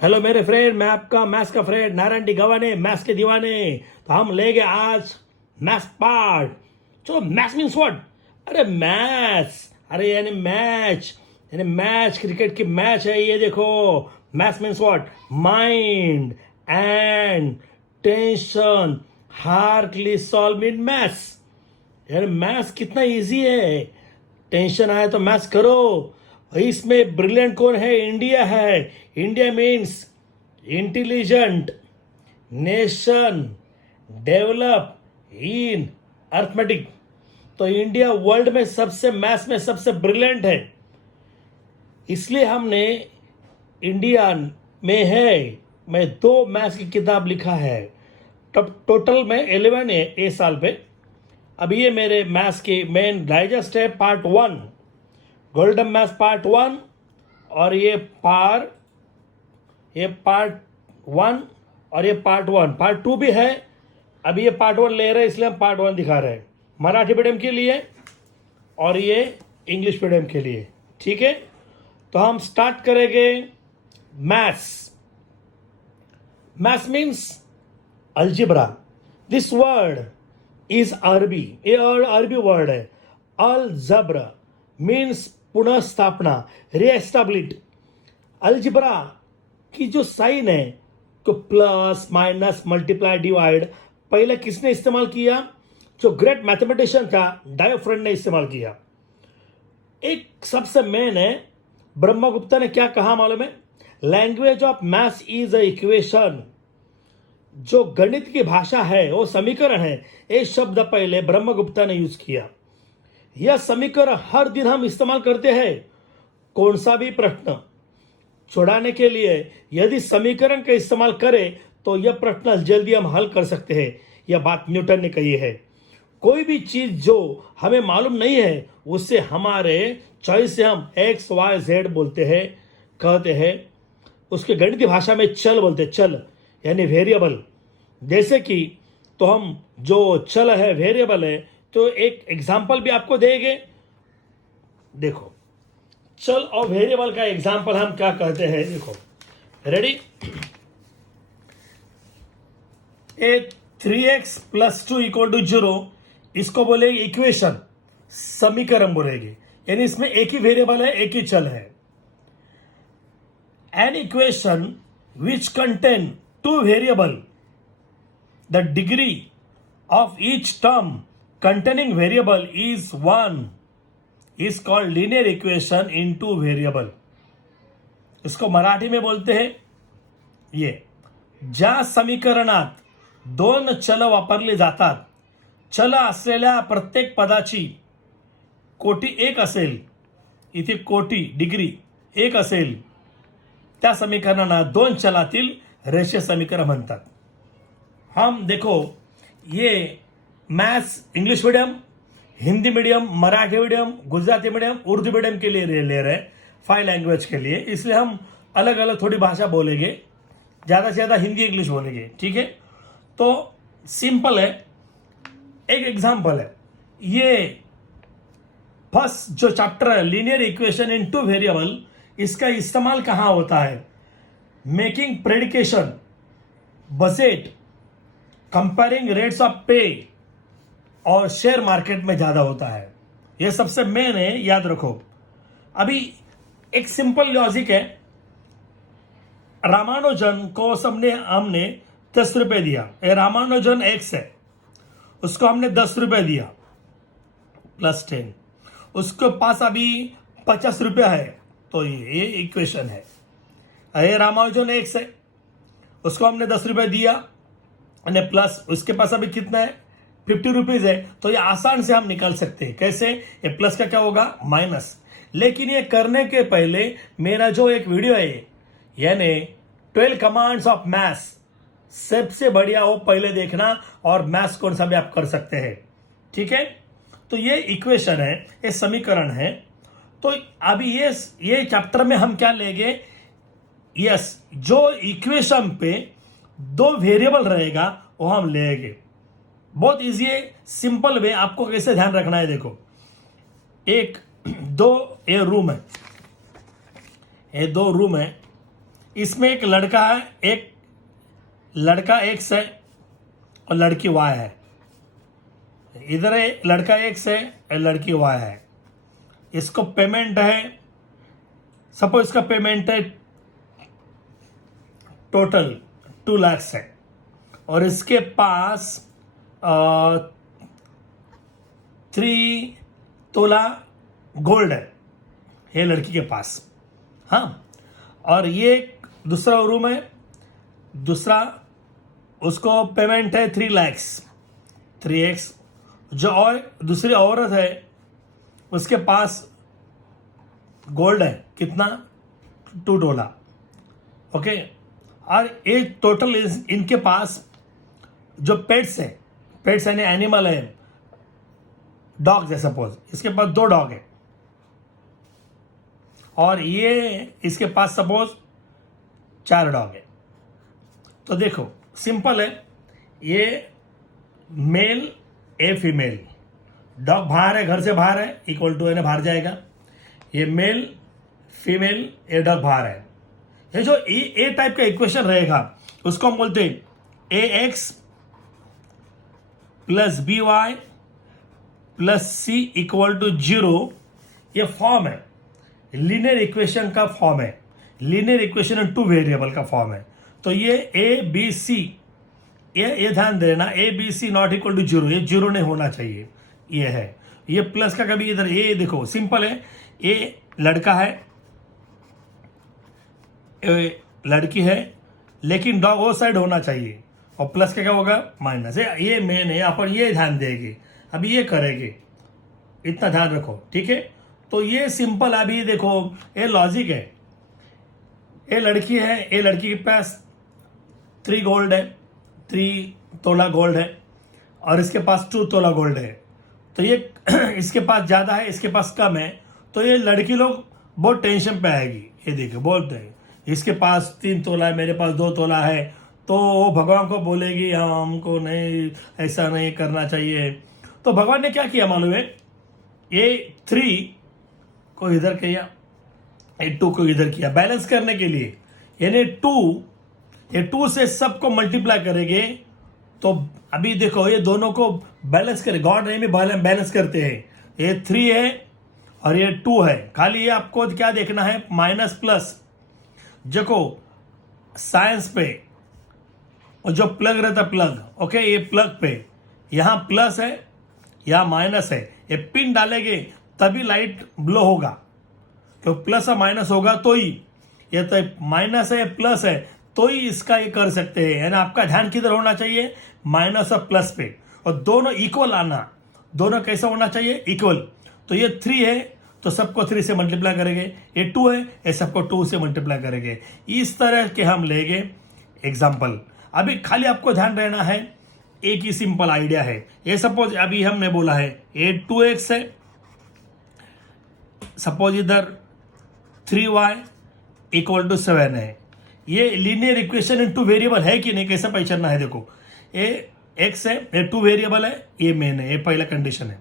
Hello मेरे friend, मैं आपका मैथ्स का फ्रेंड नारायण डी गवाने, मैथ्स के दीवाने। तो हम लेंगे आज मैथ्स पार्ट। चलो, मैथ्स मीन्स व्हाट? अरे मैथ्स, अरे यानी मैच, यानी मैच, क्रिकेट की मैच है ये। देखो, maths means what? Mind and tension hardly solve in maths. यार मैथ्स कितना इजी है। टेंशन आए तो मैथ्स करो। इसमें ब्रिलियंट कौन है? इंडिया है। India means intelligent nation develop in arithmetic. तो इंडिया वर्ल्ड में सबसे मैथ्स में सबसे ब्रिलियंट है, इसलिए हमने इंडिया में है मैं 2 मैथ्स की किताब लिखा है। तब टोटल में 11 है ए साल पे। अब ये मेरे मैथ्स की मेन डाइजेस्ट है, पार्ट 1 गोल्डन मैथ्स पार्ट 1। और ये पार्ट 1 और ये पार्ट 1, पार्ट 2 भी है। अभी ये पार्ट 1 ले रहे हैं, इसलिए हम पार्ट 1 दिखा रहे हैं मराठी मीडियम के लिए और ये इंग्लिश मीडियम के लिए। ठीक है, तो हम स्टार्ट करेंगे maths. Maths means algebra. This word is अरबी, ये और अरबी वर्ड है। अलजब्रा मीन्स पुनः स्थापना, रीएस्टाब्लिश। अलजेब्रा की जो साइन है तो प्लस माइनस मल्टीप्लाई डिवाइड, पहले किसने इस्तेमाल किया? जो ग्रेट मैथमेटिशियन था डायोफ्रेंड ने इस्तेमाल किया। एक सबसे मेन है, ब्रह्मगुप्ता ने क्या कहा मालूम है? Language of maths is a equation. जो गणित की भाषा है वो समीकरण है। ये शब्द पहले ब्रह्मगुप्ता ने यूज किया। यह समीकरण हर दिन हम इस्तेमाल करते हैं। कौन सा भी प्रश्न छुड़ाने के लिए यदि समीकरण का इस्तेमाल करें तो यह प्रश्न जल्दी हम हल कर सकते हैं। यह बात न्यूटन ने कही है। कोई भी चीज जो हमें मालूम नहीं है उससे हमारे चॉइस से हम एक्स वाई जेड बोलते हैं, कहते हैं। उसके गणितीय भाषा में चल बोलते हैं, चल यानी वेरिएबल। जैसे कि तो हम जो चल है वेरिएबल है, तो एक एग्जाम्पल भी आपको देंगे। देखो, चल और वेरिएबल का एग्जाम्पल हम क्या कहते हैं, देखो। रेडी? ए 3x + 2 = 0, इसको बोलेंगे इक्वेशन, समीकरण बोलेंगे। यानी इसमें एक ही वेरिएबल है, एक ही चल है। An equation which contain 2 variable, the degree of each term containing variable is 1 is called linear equation into variable। इसको मराठी में बोलते हैं ये, ज्या समीकरणात 2 चल वापरले जातात, चल असलेल्या प्रत्येक पदाची कोटी 1 असेल, इथे कोटी डिग्री 1 असेल, त्या समीकरणांना 2 चलातील रेषीय समीकरण म्हणतात। हम देखो, ये maths English medium, Hindi medium, Marathi medium, Gujarati medium, Urdu medium के लिए ले रहे हैं, 5 लैंग्वेज के लिए। इसलिए हम अलग अलग थोड़ी भाषा बोलेंगे, ज़्यादा से ज़्यादा हिंदी इंग्लिश बोलेंगे। ठीक है, तो सिंपल है। एक एग्जाम्पल है, ये फर्स्ट जो चैप्टर है लीनियर इक्वेशन इन 2 वेरिएबल, इसका इस्तेमाल कहाँ होता है? Making prediction, budget, comparing rates of pay और शेयर मार्केट में ज्यादा होता है। यह सबसे मेन है, याद रखो। अभी एक सिंपल लॉजिक है। रामानुजन को हमने 10 रुपए दिया। रामानुजन एक्स है, उसको हमने 10 रुपए दिया +10। उसके पास अभी 50 रुपया है, तो ये इक्वेशन है। रामानुजन एक्स है, उसको हमने 10 रुपए दिया और प्लस उसके पास अभी कितना है? 50 रुपीज है। तो ये आसान से हम निकाल सकते हैं। कैसे? ये प्लस का क्या होगा? माइनस। लेकिन ये करने के पहले मेरा जो एक वीडियो है, यानी 12 कमांड्स ऑफ मैथ्स, सबसे बढ़िया वो पहले देखना, और मैथ्स कौन सा भी आप कर सकते हैं। ठीक है, तो ये इक्वेशन है, ये समीकरण है। तो अभी ये चैप्टर में हम क्या लेंगे? यस, जो इक्वेशन पे 2 वेरिएबल रहेगा वो हम लेंगे। बहुत इजी है, सिंपल वे। आपको कैसे ध्यान रखना है, देखो। ये 2 रूम है, ये 2 रूम है। इसमें एक लड़का है, एक लड़का एक्स है और लड़की वाई है। इधर है लड़का एक्स है और लड़की वाई है। इसको पेमेंट है, सपोज इसका पेमेंट है टोटल 2 लाख है और इसके पास 3 तोला गोल्ड है, ये लड़की के पास। हाँ, और ये दूसरा रूम है, दूसरा उसको पेमेंट है 3 लाख 3x। जो और दूसरी औरत है उसके पास गोल्ड है कितना, 2 तोला। ओके, और ये टोटल इनके पास जो पेट्स है, पेट्स यानी एनिमल है, डॉग्स है, सपोज इसके पास 2 डॉग है और ये इसके पास सपोज 4 डॉग है। तो देखो सिंपल है, ये मेल ए फीमेल, डॉग बाहर है, घर से बाहर है, इक्वल टू है बाहर जाएगा। ये मेल फीमेल, ए डॉग बाहर है। ये जो ए टाइप का इक्वेशन रहेगा उसको हम बोलते हैं A X plus B Y plus C equal to 0। ये फॉर्म है, लीनियर इक्वेशन का फॉर्म है, लीनियर इक्वेशन 2 वेरिएबल का फॉर्म है। तो ये ए बी सी, ये ध्यान देना, A B C not equal to 0, ये 0 नहीं होना चाहिए। ये है, ये प्लस का कभी इधर, ये देखो सिंपल है, ये लड़का है, लड़की है, लेकिन डॉग वो साइड होना चाहिए और प्लस का क्या होगा, माइनस। ये मेन है, अपन ये ध्यान देंगे, अभी ये करेंगे, इतना ध्यान रखो, ठीक है। तो ये सिंपल, अभी देखो ये लॉजिक है। ये लड़की है, ये लड़की के पास 3 गोल्ड है, 3 तोला गोल्ड है और इसके पास 2 तोला गोल्ड है। तो ये इसके पास ज़्यादा है, इसके पास कम है, तो ये लड़की लोग बहुत टेंशन पे आएगी। ये देखो बोलते हैं इसके पास 3 तोला है, मेरे पास 2 तोला है, तो वो भगवान को बोलेगी हमको नहीं, ऐसा नहीं करना चाहिए। तो भगवान ने क्या किया मालूम है, ये 3 को इधर किया, ये 2 को इधर किया, बैलेंस करने के लिए। यानी 2 से सबको मल्टीप्लाई करेंगे तो अभी देखो ये दोनों को बैलेंस करे, गॉड ने भी बैलेंस करते हैं। ये 3 है और ये 2 है, खाली ये आपको क्या देखना है, माइनस प्लस। देखो साइंस पे और जो प्लग रहता प्लग, ओके, ये प्लग पे यहाँ प्लस है, यहाँ माइनस है, ये पिन डालेंगे तभी लाइट ब्लो होगा, क्योंकि प्लस और माइनस होगा तो ही, ये तो माइनस है प्लस है तो ही इसका ये कर सकते हैं। यानी आपका ध्यान किधर होना चाहिए, माइनस और प्लस पे, और दोनों इक्वल आना, दोनों कैसा होना चाहिए, इक्वल। तो ये 3 है तो सबको 3 से मल्टीप्लाई करेंगे, ये 2 है ये सबको 2 से मल्टीप्लाई करेंगे। इस तरह के हम लेंगे एग्जाम्पल। अभी खाली आपको ध्यान रहना है, एक ही सिंपल आइडिया है। ये सपोज अभी हमने बोला है ये 2x है, सपोज इधर 3y इक्वल टू 7 है। ये लीनियर इक्वेशन इन 2 वेरिएबल है कि नहीं, कैसे पहचानना है, देखो ये x है, ये 2 वेरिएबल है, ये मेन है, ये पहला कंडीशन है।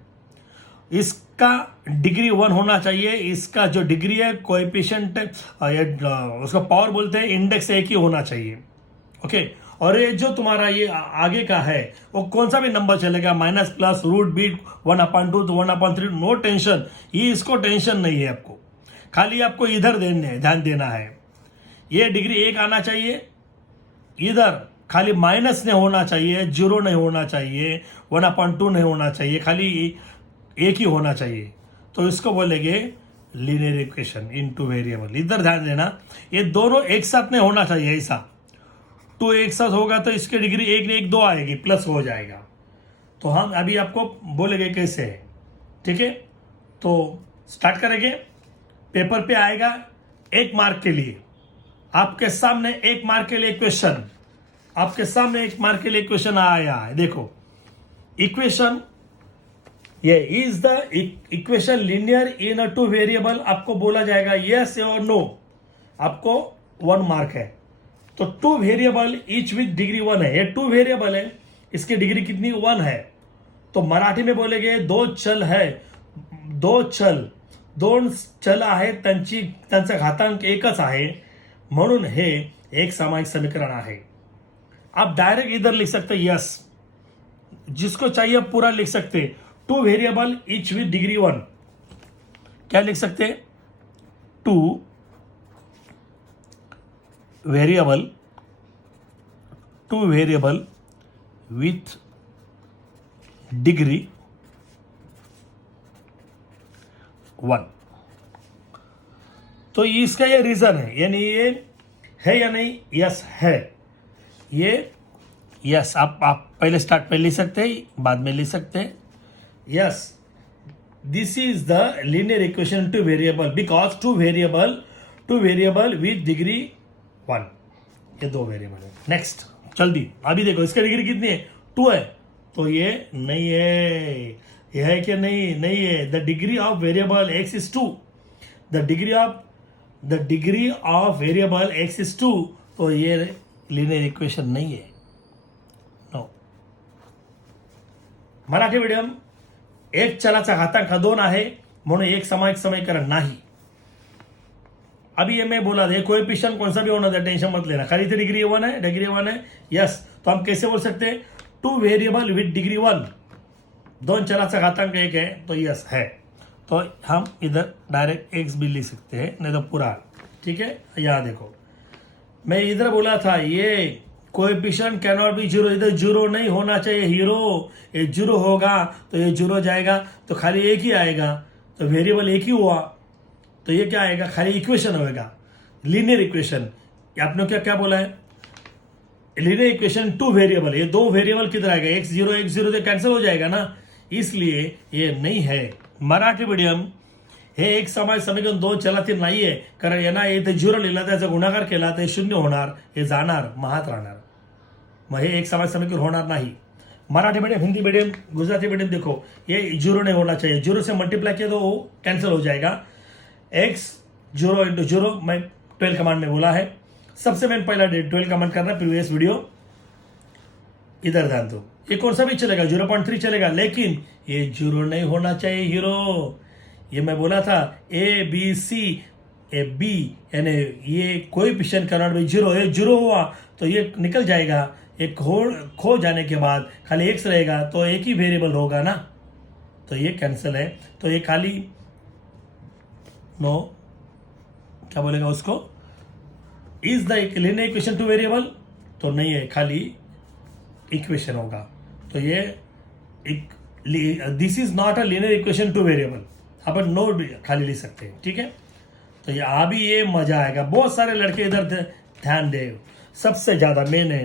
इसका डिग्री 1 होना चाहिए, इसका जो डिग्री है कोएफिशिएंट, उसका पावर बोलते हैं, इंडेक्स 1 ही होना चाहिए, ओके। और ये जो तुम्हारा ये आगे का है वो कौन सा भी नंबर चलेगा, माइनस प्लस रूट बीट 1/2 तो 1/3, नो टेंशन, ये इसको टेंशन नहीं है आपको, खाली आपको इधर ध्यान देना है। ये डिग्री 1 आना चाहिए, इधर खाली माइनस नहीं होना चाहिए, 0 नहीं होना चाहिए, 1/2 नहीं होना चाहिए, खाली 1 ही होना चाहिए। तो इसको बोलेंगे लीनियर इक्वेशन इन 2 वेरिएबल। इधर ध्यान देना, ये दोनों एक साथ नहीं होना चाहिए, ऐसा 2 एक साथ होगा तो इसकी डिग्री 1 नहीं 1 2 आएगी, प्लस हो जाएगा। तो हम अभी आपको बोलेंगे कैसे है, ठीक है। तो स्टार्ट करेंगे, पेपर पे आएगा 1 मार्क के लिए, आपके सामने 1 मार्क के लिए क्वेश्चन, आपके सामने 1 मार्क के लिए क्वेश्चन आया है। देखो इक्वेशन, ये is the equation linear in a 2 variable, आपको बोला जाएगा यस और नो, आपको 1 मार्क है। तो 2 वेरिएबल ईच विथ डिग्री 1 है, ये 2 वेरिएबल है, इसकी डिग्री कितनी 1 है। तो मराठी में बोलेंगे 2 चल है, 2 चल 2 चल आहे, त्यांचा घातांक 1च आहे, म्हणून हे एक सामायिक समीकरण आहे. आप डायरेक्ट इधर लिख सकते यस, जिसको चाहिए पूरा लिख सकते. 2 वेरिएबल इच विथ डिग्री 1. क्या लिख सकते? 2 वेरिएबल विथ डिग्री 1. तो इसका ये रीजन है, यानी ये है या नहीं? यस है. ये यस आप पहले स्टार्ट पे लिख सकते हैं, बाद में लिख सकते हैं. Yes, this is the linear equation two variable because two variable with degree 1. ये 2 वेरिएबल है. नेक्स्ट जल्दी, अभी देखो इसका डिग्री कितनी है? 2 है. तो ये नहीं है. ये है कि नहीं? नहीं है. The degree of variable x is 2. The degree of variable x is 2. तो ये लिनियर इक्वेशन नहीं है. नो. मराठी मीडियम एक चलाचा घातांक 2 आहे म्हणून एक सामायिक समीकरण नाही. अभी ये मैं बोला था कोएफिशिएंट कौन सा भी होना था, टेंशन मत लेना, खाली डिग्री 1 है. यस, तो हम कैसे बोल सकते हैं? 2 वेरिएबल विथ डिग्री 1. 2 चलाचा घातांक 1 है तो यस है. तो हम इधर डायरेक्ट x भी लिख सकते हैं, नहीं तो पूरा. ठीक है, यहाँ देखो मैं इधर बोला था ये कोएफिशिएंट कैन नॉट बी 0. इधर 0 नहीं होना चाहिए हीरो. ये 0 होगा तो ये 0 जाएगा तो खाली एक ही आएगा. तो वेरिएबल एक ही हुआ तो ये क्या आएगा? खाली इक्वेशन होगा, लीनियर इक्वेशन. आपने क्या बोला है? Linear equation 2 variable. ये 2 वेरिएबल किधर आएगा? x0 तो कैंसिल हो जाएगा ना, इसलिए ये नहीं है. मराठी मीडियम हे एक सामायिक समीकरण 2 चलातील नाही आहे, कारण यांना इथे 0 लिहिला त्याचा गुणाकार केला तर 0 होणार, हे जाणार, महात राहणार. मग हे एक सामायिक समीकरण होणार नाही. Marathi medium, Hindi medium, Gujarati medium देखो ये 0 नहीं होना चाहिए. 0 से मल्टीप्लाई किया तो वो कैंसिल हो जाएगा. x 0 इंटू 0 मैं 12 कमांड में बोला है. सबसे मैंने पहला 12 कमांड करना प्रीवियस वीडियो. इधर ध्यान दो, ये कौन सा भी चलेगा, 0.3 चलेगा, लेकिन ये 0 नहीं होना चाहिए हीरो. ये मैं बोला था ए बी सी ए बी, यानी ये कोएफिशिएंट करना भी 0 है. 0 हुआ तो ये निकल जाएगा. एक खो जाने के बाद खाली x रहेगा तो एक ही वेरिएबल होगा ना, तो ये कैंसिल है. तो ये खाली नो क्या बोलेगा उसको? Is the linear equation two variable? तो नहीं है, खाली इक्वेशन होगा. तो ये this is not a linear equation two variable. अपन नो खाली लिख सकते हैं. ठीक है, तो ये अभी ये मजा आएगा. बहुत सारे लड़के इधर ध्यान दे. सबसे ज्यादा मेन है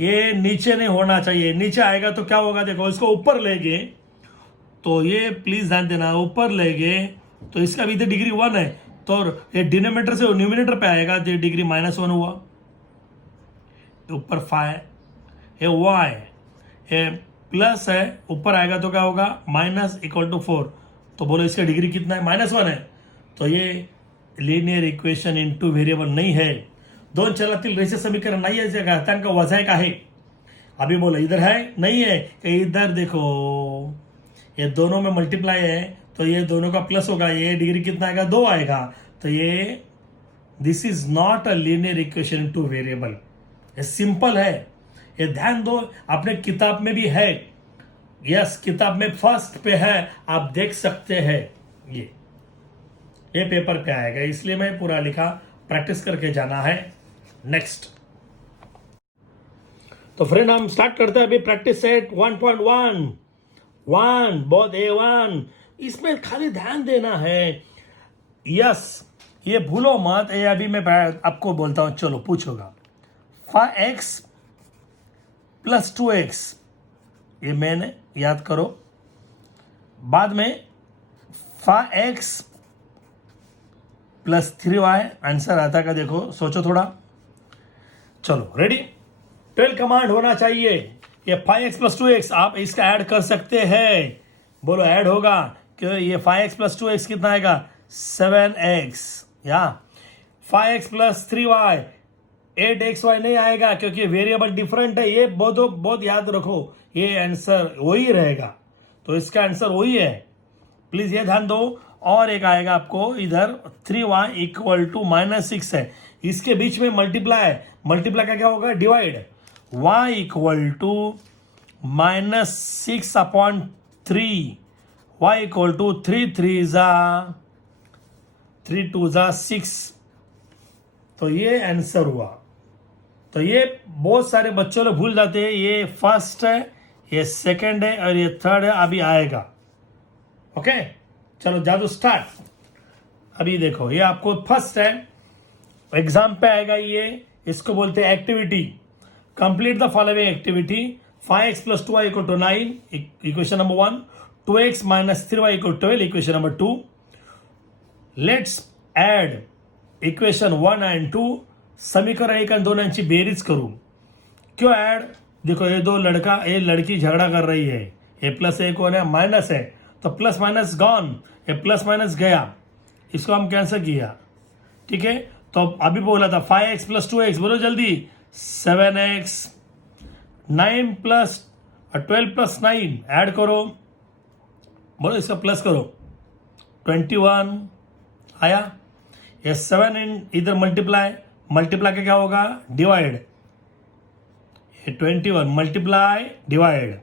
ये नीचे नहीं होना चाहिए. नीचे आएगा तो क्या होगा? देखो इसको ऊपर ले गए तो ये प्लीज ध्यान देना, ऊपर ले गए तो इसका भी इधर डिग्री 1 है तो ये डिनोमिनेटर से न्यूमिनेटर पे आएगा तो डिग्री -1 हुआ. ऊपर 5 ये y ये प्लस है, ऊपर आएगा तो क्या होगा? -=4. तो बोलो इसका डिग्री कितना है? -1 है. तो ये लिनियर इक्वेशन इनटू वेरिएबल नहीं है. 2 चलातील रेषीय समीकरण नाही आहे, घातांक वजा 1 आहे. अभी बोलो इधर है? नहीं है. इधर देखो ये दोनों में मल्टीप्लाई है तो ये दोनों का प्लस होगा. ये डिग्री कितना आएगा? 2 आएगा. तो ये this is not a linear equation two variable. ये सिंपल है. ये ध्यान दो, अपने किताब में भी है. यस, किताब में फर्स्ट पे है, आप देख सकते हैं. ये पेपर पे आएगा, इसलिए मैं पूरा लिखा. प्रैक्टिस करके जाना है. नेक्स्ट. तो फ्रेंड हम स्टार्ट करते हैं अभी प्रैक्टिस सेट 1.1. 1 बहुत A1. इसमें खाली ध्यान देना है. यस, ये भूलो मत. ये अभी मैं आपको बोलता हूं, चलो पूछोगा. 5x + 2x, ये मैंने याद करो. बाद में 5x + 3y आंसर आता का देखो, सोचो थोड़ा. चलो रेडी. 12 कमांड होना चाहिए. ये 5x + 2x आप इसका ऐड कर सकते हैं. बोलो ऐड होगा कि ये 5x + 2x कितना आएगा? 7x. या 5x + 3y 8xy नहीं आएगा क्योंकि वेरिएबल डिफरेंट है. ये बहुत याद रखो, ये आंसर वही रहेगा. तो इसका आंसर वही है, प्लीज ये ध्यान दो. और एक आएगा आपको इधर 3y = -6 है. इसके बीच में मल्टीप्लाई, मल्टीप्लाई का क्या होगा, divide. y equal to -6/3, y equal to 3 3 ज़ा 3 2 ज़ा 6। तो ये आंसर हुआ। तो ये बहुत सारे बच्चों लोग भूल जाते हैं, ये फर्स्ट है, ये सेकंड है और ये थर्ड है, अभी आएगा। ओके, चलो जादू स्टार्ट। अभी देखो, ये आपको फर्स्ट है, एग्जाम पे आएगा ये। इसको बोलते हैं activity. Complete the following activity. 5x + 2y = 9, equation number 1। 2x - 3y = 12, equation number 2। Let's add equation 1 and 2। समीकरण 1 आणि 2 यांची बेरीज करू। क्यों ऐड, देखो ये दो लड़का ये लड़की झगड़ा कर रही है, ये प्लस है कौन है, माइनस है, तो प्लस माइनस गॉन, ये प्लस माइनस गया, इसको हम कैंसिल किया। ठीक है, तो अभी बोला था 5x + 2x, बोलो जल्दी, 7x, 9 + 12 + 9 ऐड करो, बोलो इसका प्लस करो, 21 आया। ये 7 इधर मल्टीप्लाई, मल्टीप्लाई का क्या होगा, डिवाइड। ये 21 मल्टीप्लाई डिवाइड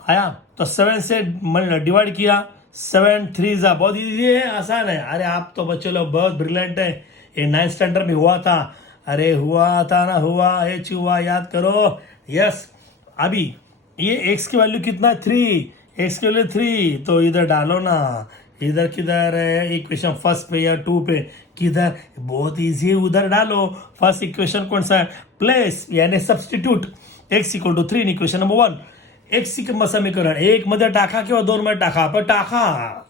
आया, तो 7 से डिवाइड किया, 7 3 ज़ा, बहुत इजी है, आसान है। अरे आप तो बच्चे लोग बहुत ब्रिलियंट है, ये 9th स्टैंडर्ड में हुआ था, अरे हुआ था ना, हुआ एच हुआ, याद करो। यस, अभी ये x की वैल्यू कितना, 3, x की वैल्यू 3, तो इधर डालो ना, इधर किधर है इक्वेशन, फर्स्ट पे या 2 पे, किधर, बहुत इजी है, उधर डालो। फर्स्ट इक्वेशन कौन सा है, प्लेस यानी substitute, x = 3 equation number 1। x समीकरण 1 मध्ये टाका किंवा 2 मध्ये टाका, पण टाका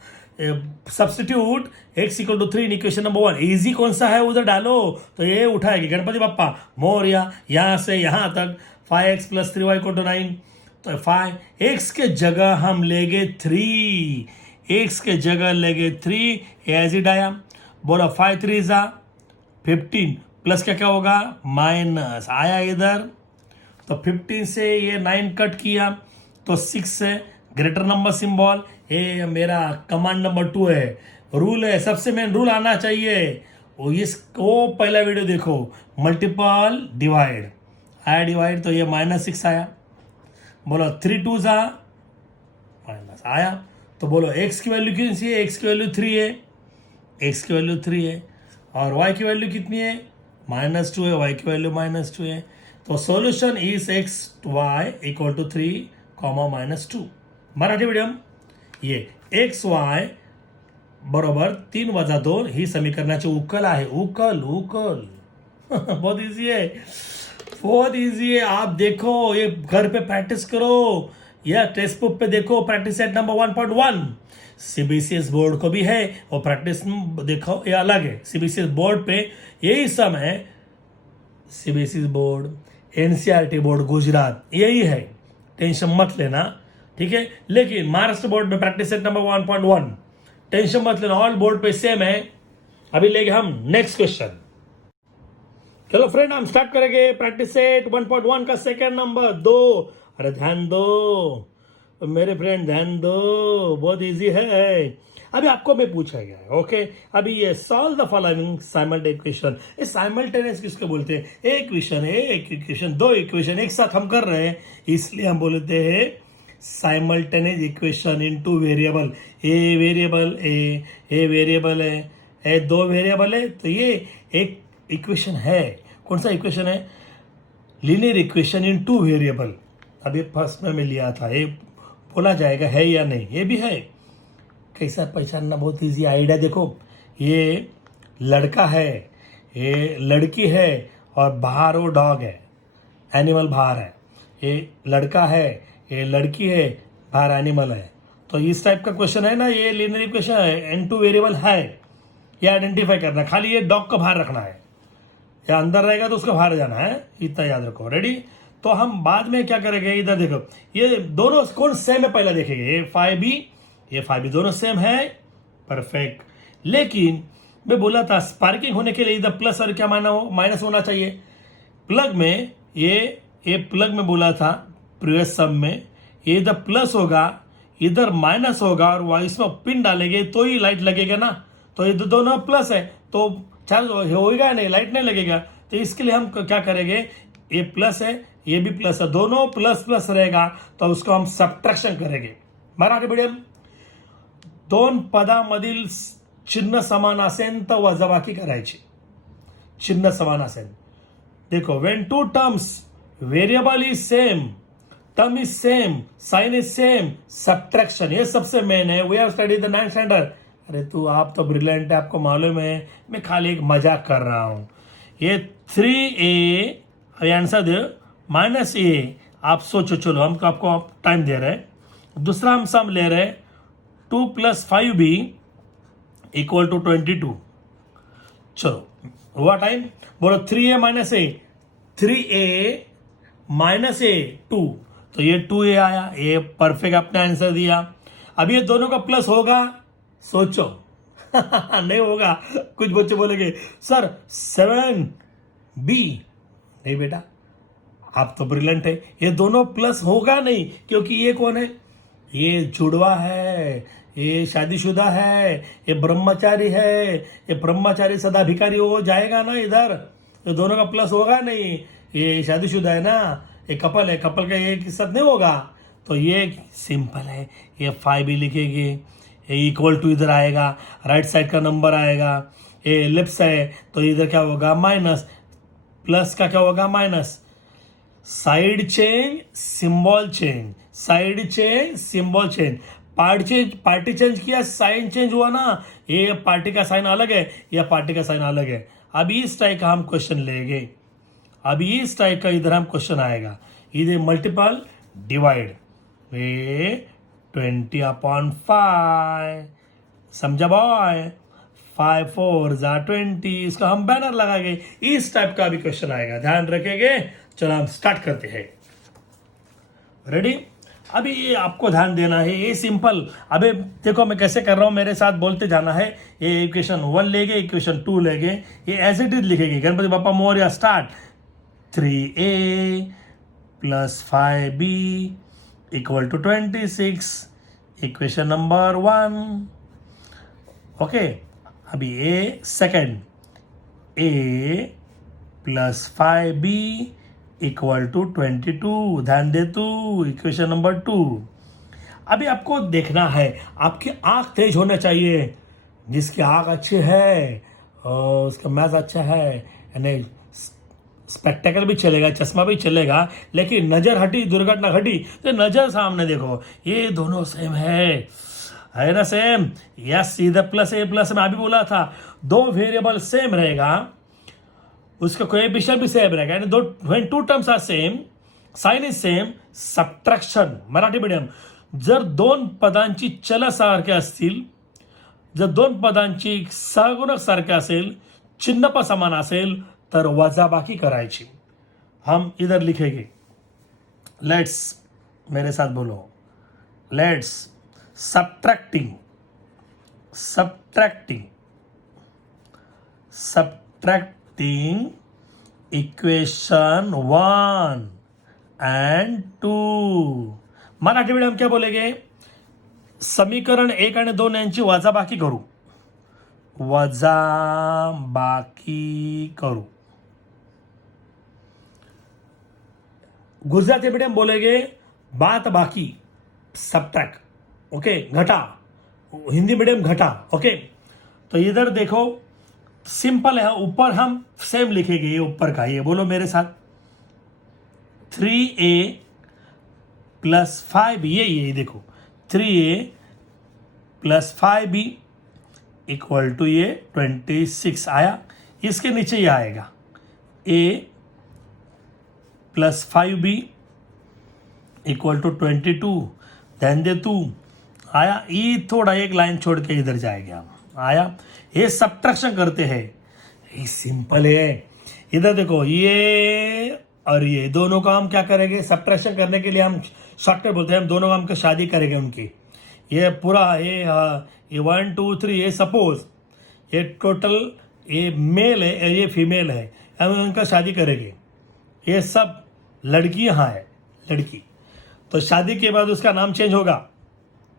substitute x = 3 equation number 1। Easy कौन सा है उधर डालो, तो ये उठाएगी गणपति बप्पा मोरया, यहाँ से यहाँ तक 5x + 3y = 9, तो 5x के जगह हम लेंगे 3, x के जगह लेंगे 3, एज इट आया। बोला 5 3 ज़ा 15, प्लस क्या क्या होगा, माइनस आया इधर, तो 15 से ये 9 कट किया, तो 6 है, ग्रेटर नंबर सिंबल, ये मेरा कमांड नंबर 2 है, रूल है, सबसे मेन रूल आना चाहिए। वो इसको पहला वीडियो देखो, मल्टीपल डिवाइड, आया डिवाइड, तो ये -6 आया। बोलो 3 2 ज़ा माइनस आया, तो बोलो x की वैल्यू कितनी सी है, x की वैल्यू 3 है, x की वैल्यू 3 है, और y की वैल्यू कितनी है, -2 है, y की वैल्यू -2 है। तो solution is x y = 3, -2। Marathi medium, ये x y बरोबर 3 - 2 ही समीकरणाची उकल आहे, उकल उकल बहुत इजी है, बहुत इजी है। आप देखो, ये घर पे प्रैक्टिस करो, या टेक्स्ट बुक पे देखो, practice set number 1.1 CBSE board को भी है, और प्रैक्टिस देखो ये अलग है। CBSE बोर्ड पे यही सब है, CBSE board, NCERT board Gujarat, यही है, टेंशन मत लेना, ठीक है। लेकिन महाराष्ट्र बोर्ड में प्रैक्टिस सेट नंबर 1.1, टेंशन मत लेना, ऑल बोर्ड पे सेम है। अभी लेंगे हम नेक्स्ट क्वेश्चन। चलो फ्रेंड, हम स्टार्ट करेंगे प्रैक्टिस सेट 1.1 का सेकंड नंबर 2। अरे ध्यान दो मेरे फ्रेंड, ध्यान दो, बहुत इजी है। अभी आपको मैं पूछा गया है, ओके। अभी ये solve the following simultaneous equation. ये साइमल्टेनियस किसको बोलते हैं, एक इक्वेशन है, एक इक्वेशन, दो इक्वेशन एक साथ हम कर रहे हैं, इसलिए हम बोलते हैं simultaneous equation into variable. A variable, a variable है, ए दो वेरिएबल है, तो ये एक इक्वेशन है। कौन सा इक्वेशन है, लीनियर इक्वेशन इन 2 वेरिएबल। अभी फर्स्ट में लिया था, ये बोला जाएगा है या नहीं, ये भी है। कैसा पहचानना, बहुत इजी आइडिया। देखो, ये लड़का है, ये लड़की है, और बाहर वो डॉग है, एनिमल बाहर है। ये लड़का है, ये लड़की है, बाहर एनिमल है। तो इस टाइप का क्वेश्चन है ना, ये लीनियर इक्वेशन है, इन 2 वेरिएबल है, ये आइडेंटिफाई करना। खाली ये डॉग को बाहर रखना है, या अंदर रहेगा तो उसको बाहर जाना है, इतना याद रखो। रेडी, तो हम बाद में क्या करेंगे, इधर देखो, ये दोनों कौन सेम है पहले देखेंगे, ये 5b, ये 5b दोनों सेम है, परफेक्ट। लेकिन मैं बोला था स्पार्किंग होने के लिए इधर प्लस और क्या माइनस होना चाहिए। प्लग में ये प्लग में बोला था प्रीवियस सम में, ये इधर प्लस होगा, इधर माइनस होगा, और इसमें पिन डालेंगे तो ही लाइट लगेगा ना। तो ये दोनों प्लस है, तो चार्ज होएगा नहीं, लाइट नहीं लगेगा। तो इसके लिए हम क्या करेंगे, ये प्लस है ये भी प्लस है, दोनों प्लस प्लस रहेगा तो उसको हम सबट्रॅक्शन करेंगे। मराठी मीडियम, दोन पदामधील चिन्ह समान असेल तर वजाबाकी करायची, चिन्ह समान असेल। देखो, when two terms variable is same, term is same, sign is same, subtraction, ये सबसे मेन है। We have studied the 9th standard. अरे तू, आप तो ब्रिलियंट है, आपको मालूम है, मैं खाली एक मजाक कर रहा हूं। ये 3a आंसर दे, -a, आप सोचो, चलो हम आपको टाइम दे रहे हैं। दूसरा हम सम ले रहे हैं, 2 + 5b = 22। चलो हुआ टाइम, बोलो 3a - a, 3a - a 2, तो ये 2a आया, ये परफेक्ट आपने आंसर दिया। अब ये दोनों का प्लस होगा, सोचो। नहीं होगा। कुछ बच्चे बोलेंगे सर 7b, नहीं बेटा, आप तो ब्रिलियंट है, ये दोनों प्लस होगा नहीं, क्योंकि ये कौन है, ये जुड़वा है, ये शादीशुदा है, ये ब्रह्मचारी है, ये ब्रह्मचारी सदा भिखारी हो जाएगा ना इधर, ये दोनों का प्लस होगा नहीं। ये शादीशुदा है ना, ये कपल है, कपल का ये साथ नहीं होगा। तो ये सिंपल है, ये 5 भी लिखेंगे, ये = इधर आएगा, राइट साइड का नंबर आएगा, ये लिप्स है तो इधर क्या होगा, माइनस, प्लस का क्या होगा, minus. Side change, symbol change, side change, symbol change, party change किया, साइन चेंज हुआ ना, ये पार्टी का साइन अलग है, या पार्टी का साइन अलग है। अब इस टाइप का हम क्वेश्चन लेंगे, अब इस टाइप का इधर हम क्वेश्चन आएगा, इधर मल्टीपल डिवाइड, 20/5, समझा बॉय, 5 × 4 = 20, इसका हम बैनर लगाएंगे। इस टाइप का भी क्वेश्चन आएगा, ध्यान रखेंगे। चलो हम स्टार्ट करते हैं, रेडी। अभी ये आपको ध्यान देना है, ये सिंपल। अबे देखो मैं कैसे कर रहा हूं, मेरे साथ बोलते जाना है। ये इक्वेशन 1 लेंगे, इक्वेशन 2 लेंगे, ये एज इट इज लिखेंगे। गणपति बापा Morya, start. 3a + 5b = 26, equation number 1। Okay, अभी ए सेकेंड, a + 5b = 22, ध्यान दे तू, इक्वेशन नंबर 2। अभी आपको देखना है, आपकी आंख तेज होना चाहिए। जिसकी आंख अच्छी है और उसका मैथ अच्छा है, यानी स्पेक्टेकल भी चलेगा, चश्मा भी चलेगा, लेकिन नजर हटी, दुर्घटना घटी, तो नजर सामने देखो, ये दोनों सेम है ना, सेम। यस, इधर प्लस a प्लस, मैं अभी बोला था, दो वेरिएबल सेम रहेगा, उसका कोएफिशिएंट भी सेम रहेगा, यानी when two terms are same, sign is same, subtraction. Marathi medium, जर दोन पदांची चल सारखे असतील, जर दोन पदांची सहगुणक सारखे असेल, चिन्ह पण समान असेल, तर वजाबाकी करायची। हम इधर लिखेंगे, लेट्स, मेरे साथ बोलो, let's subtracting equation 1 and 2। Marathi medium क्या बोलेंगे, समीकरण 1 आणि 2 यांची वजाबाकी करू, गुजराती मीडियम बोलेंगे बात बाकी, सबट्रैक्ट, ओके, घटा। हिंदी मीडियम घटा, ओके। तो इधर देखो सिंपल है, ऊपर हम सेम लिखेंगे, ये ऊपर का, ये बोलो मेरे साथ, 3a + 5b, ये देखो 3a + 5b = ये 26 आया। इसके नीचे ये आएगा, a + 5b = 22, ध्यान दे तू, आया। ये थोड़ा एक लाइन छोड़ के इधर जाएगा, आया। ये सबट्रैक्शन करते हैं, ये सिंपल है। इधर देखो, ये और ये दोनों का हम क्या करेंगे, सबट्रैक्शन करने के लिए हम शॉर्टकट बोलते हैं, हम दोनों का हम शादी करेंगे उनकी। ये पूरा ये 1 2 3, ये सपोज ये टोटल, ये मेल है, ये फीमेल है, हम उनका शादी करेंगे। ये सब लड़कियां हैं, लड़की, तो शादी के बाद उसका नाम चेंज होगा,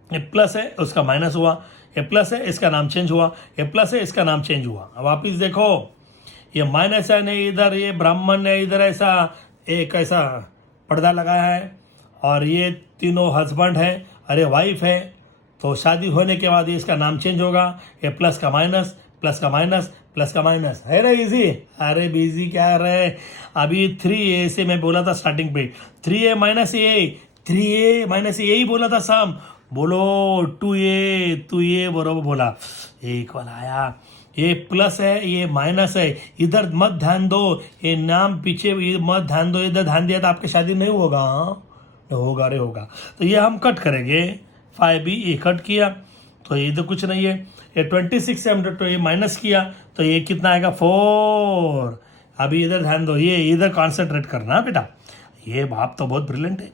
ये प्लस है उसका माइनस हुआ, ए प्लस है, इसका नाम चेंज हुआ, ए प्लस है, इसका नाम चेंज हुआ। अब वापिस देखो, ये माइनस है नहीं इधर, ये ब्राह्मण ने इधर ऐसा एक ऐसा पर्दा लगाया है, और ये तीनों हस्बैंड है, अरे वाइफ है, तो शादी होने के बाद इसका नाम चेंज होगा, ये प्लस का माइनस, प्लस का माइनस, प्लस का माइनस, है ना इजी। अरे बिजी क्या रहे, अभी 3a से मैं बोला था स्टार्टिंग पे, 3a माइनस ए, 3a माइनस ए ही बोला था सम, बोलो 2a, तो ये बरोबर बोला, एक वाला आया, ये प्लस है, ये माइनस है, इधर मत ध्यान दो, ये नाम पीछे ये मत ध्यान दो, इधर ध्यान दिया तो आपकी शादी नहीं होगा, होगा रे होगा। तो ये हम कट करेंगे, 5b ये कट किया, तो ये तो कुछ नहीं है, ये 26 से हम तो ये माइनस किया, तो ये कितना आएगा 4। अभी इधर ध्यान दो, ये इधर कॉन्सेंट्रेट करना बेटा, ये बाप तो बहुत ब्रिलियंट है।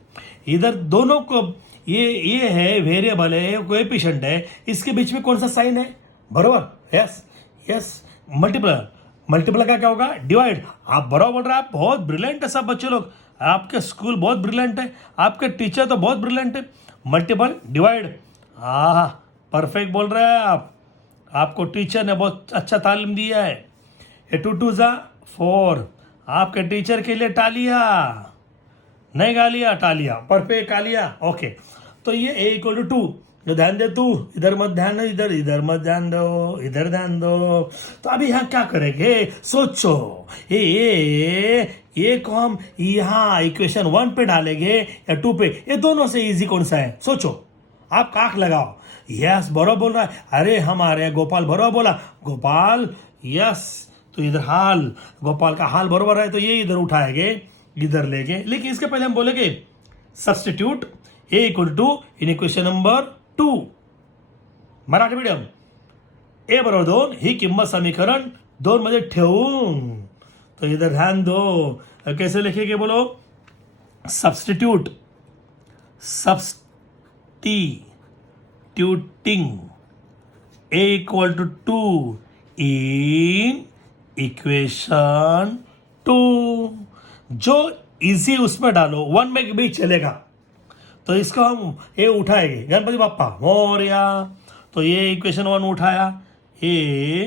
इधर दोनों को ये है वेरिएबल है, कोएफिशिएंट है, इसके बीच में कौन सा साइन है, बरोबर, यस यस, मल्टीप्लर, मल्टीप्लर का क्या होगा, डिवाइड। आप बराबर बोल रहे हैं, आप बहुत ब्रिलियंट है सब बच्चे लोग, आपके स्कूल बहुत ब्रिलियंट है, आपके टीचर तो बहुत ब्रिलियंट है। मल्टीपल डिवाइड, हाँ परफेक्ट बोल रहे हैं आप, आपको टीचर ने बहुत अच्छा तालीम दिया है। ये 2 2 जा 4, आपके टीचर के लिए तालियां, नहीं गालियां, तालियां, परफेक्ट गालियां, ओके। तो ये a इक्वल टू 2, जो ध्यान दे तू, इधर मत ध्यान दो, इधर इधर मत ध्यान दो, इधर ध्यान दो। तो अभी यहाँ क्या करेंगे, सोचो, ये को हम यहाँ इक्वेशन 1 पे डालेंगे या 2 पे, ये दोनों से इजी कौन सा है, सोचो, आप काख लगाओ। यस बरोबर बोल रहा है, अरे हमारे गोपाल बरोबर बोला, गोपाल यस, तो इधर हाल, गोपाल का हाल बरोबर है, तो ये इधर उठाएंगे, इधर लेंगे, लेकिन इसके पहले हम बोलेंगे substitute a equal to in equation number 2, Marathi medium, a बरोबर 2 ही किंमत समीकरण 2 मध्ये ठेवून, तो इधर ध्यान दो, कैसे लिखेंगे बोलो, substitute, substituting a equal to 2 in equation 2, जो इजी उसमें डालो, 1 में भी चलेगा, तो इसको हम ये उठाएंगे, गणपति बाप्पा मोरया, तो ये इक्वेशन 1 उठाया, ये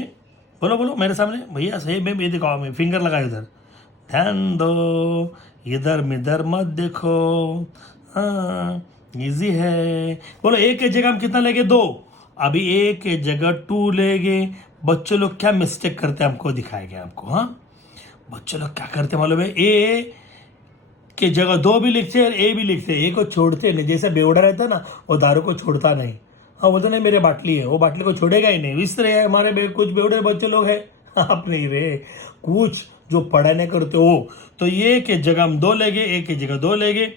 बोलो बोलो मेरे सामने भैया, सही में ये दिखाओ, मैं फिंगर लगाए उधर, ध्यान दो, इधर मिधर मत देखो, हाँ इजी है। बोलो a के जगह हम कितना लेंगे 2, अभी a के जगह 2 लेंगे। बच्चों लोग क्या मिस्टेक करते हैं हमको दिखाएंगे आपको, हाँ बच्चों लोग क्या करते मालूम है, a के जगह 2 भी लिखते हैं और a भी लिखते हैं, a को छोड़ते नहीं, जैसे बेवड़ा रहता है ना, वो दारू को छोड़ता नहीं, हाँ वो तो नहीं मेरे बाटली है, वो बाटली को छोड़ेगा ही नहीं, इस तरह है हमारे कुछ बेवड़े बच्चे लोग हैं, आप नहीं रे, कुछ जो पढ़ाई नहीं करते हो, तो ये के जगह हम 2 लेंगे, a के जगह 2 लेंगे,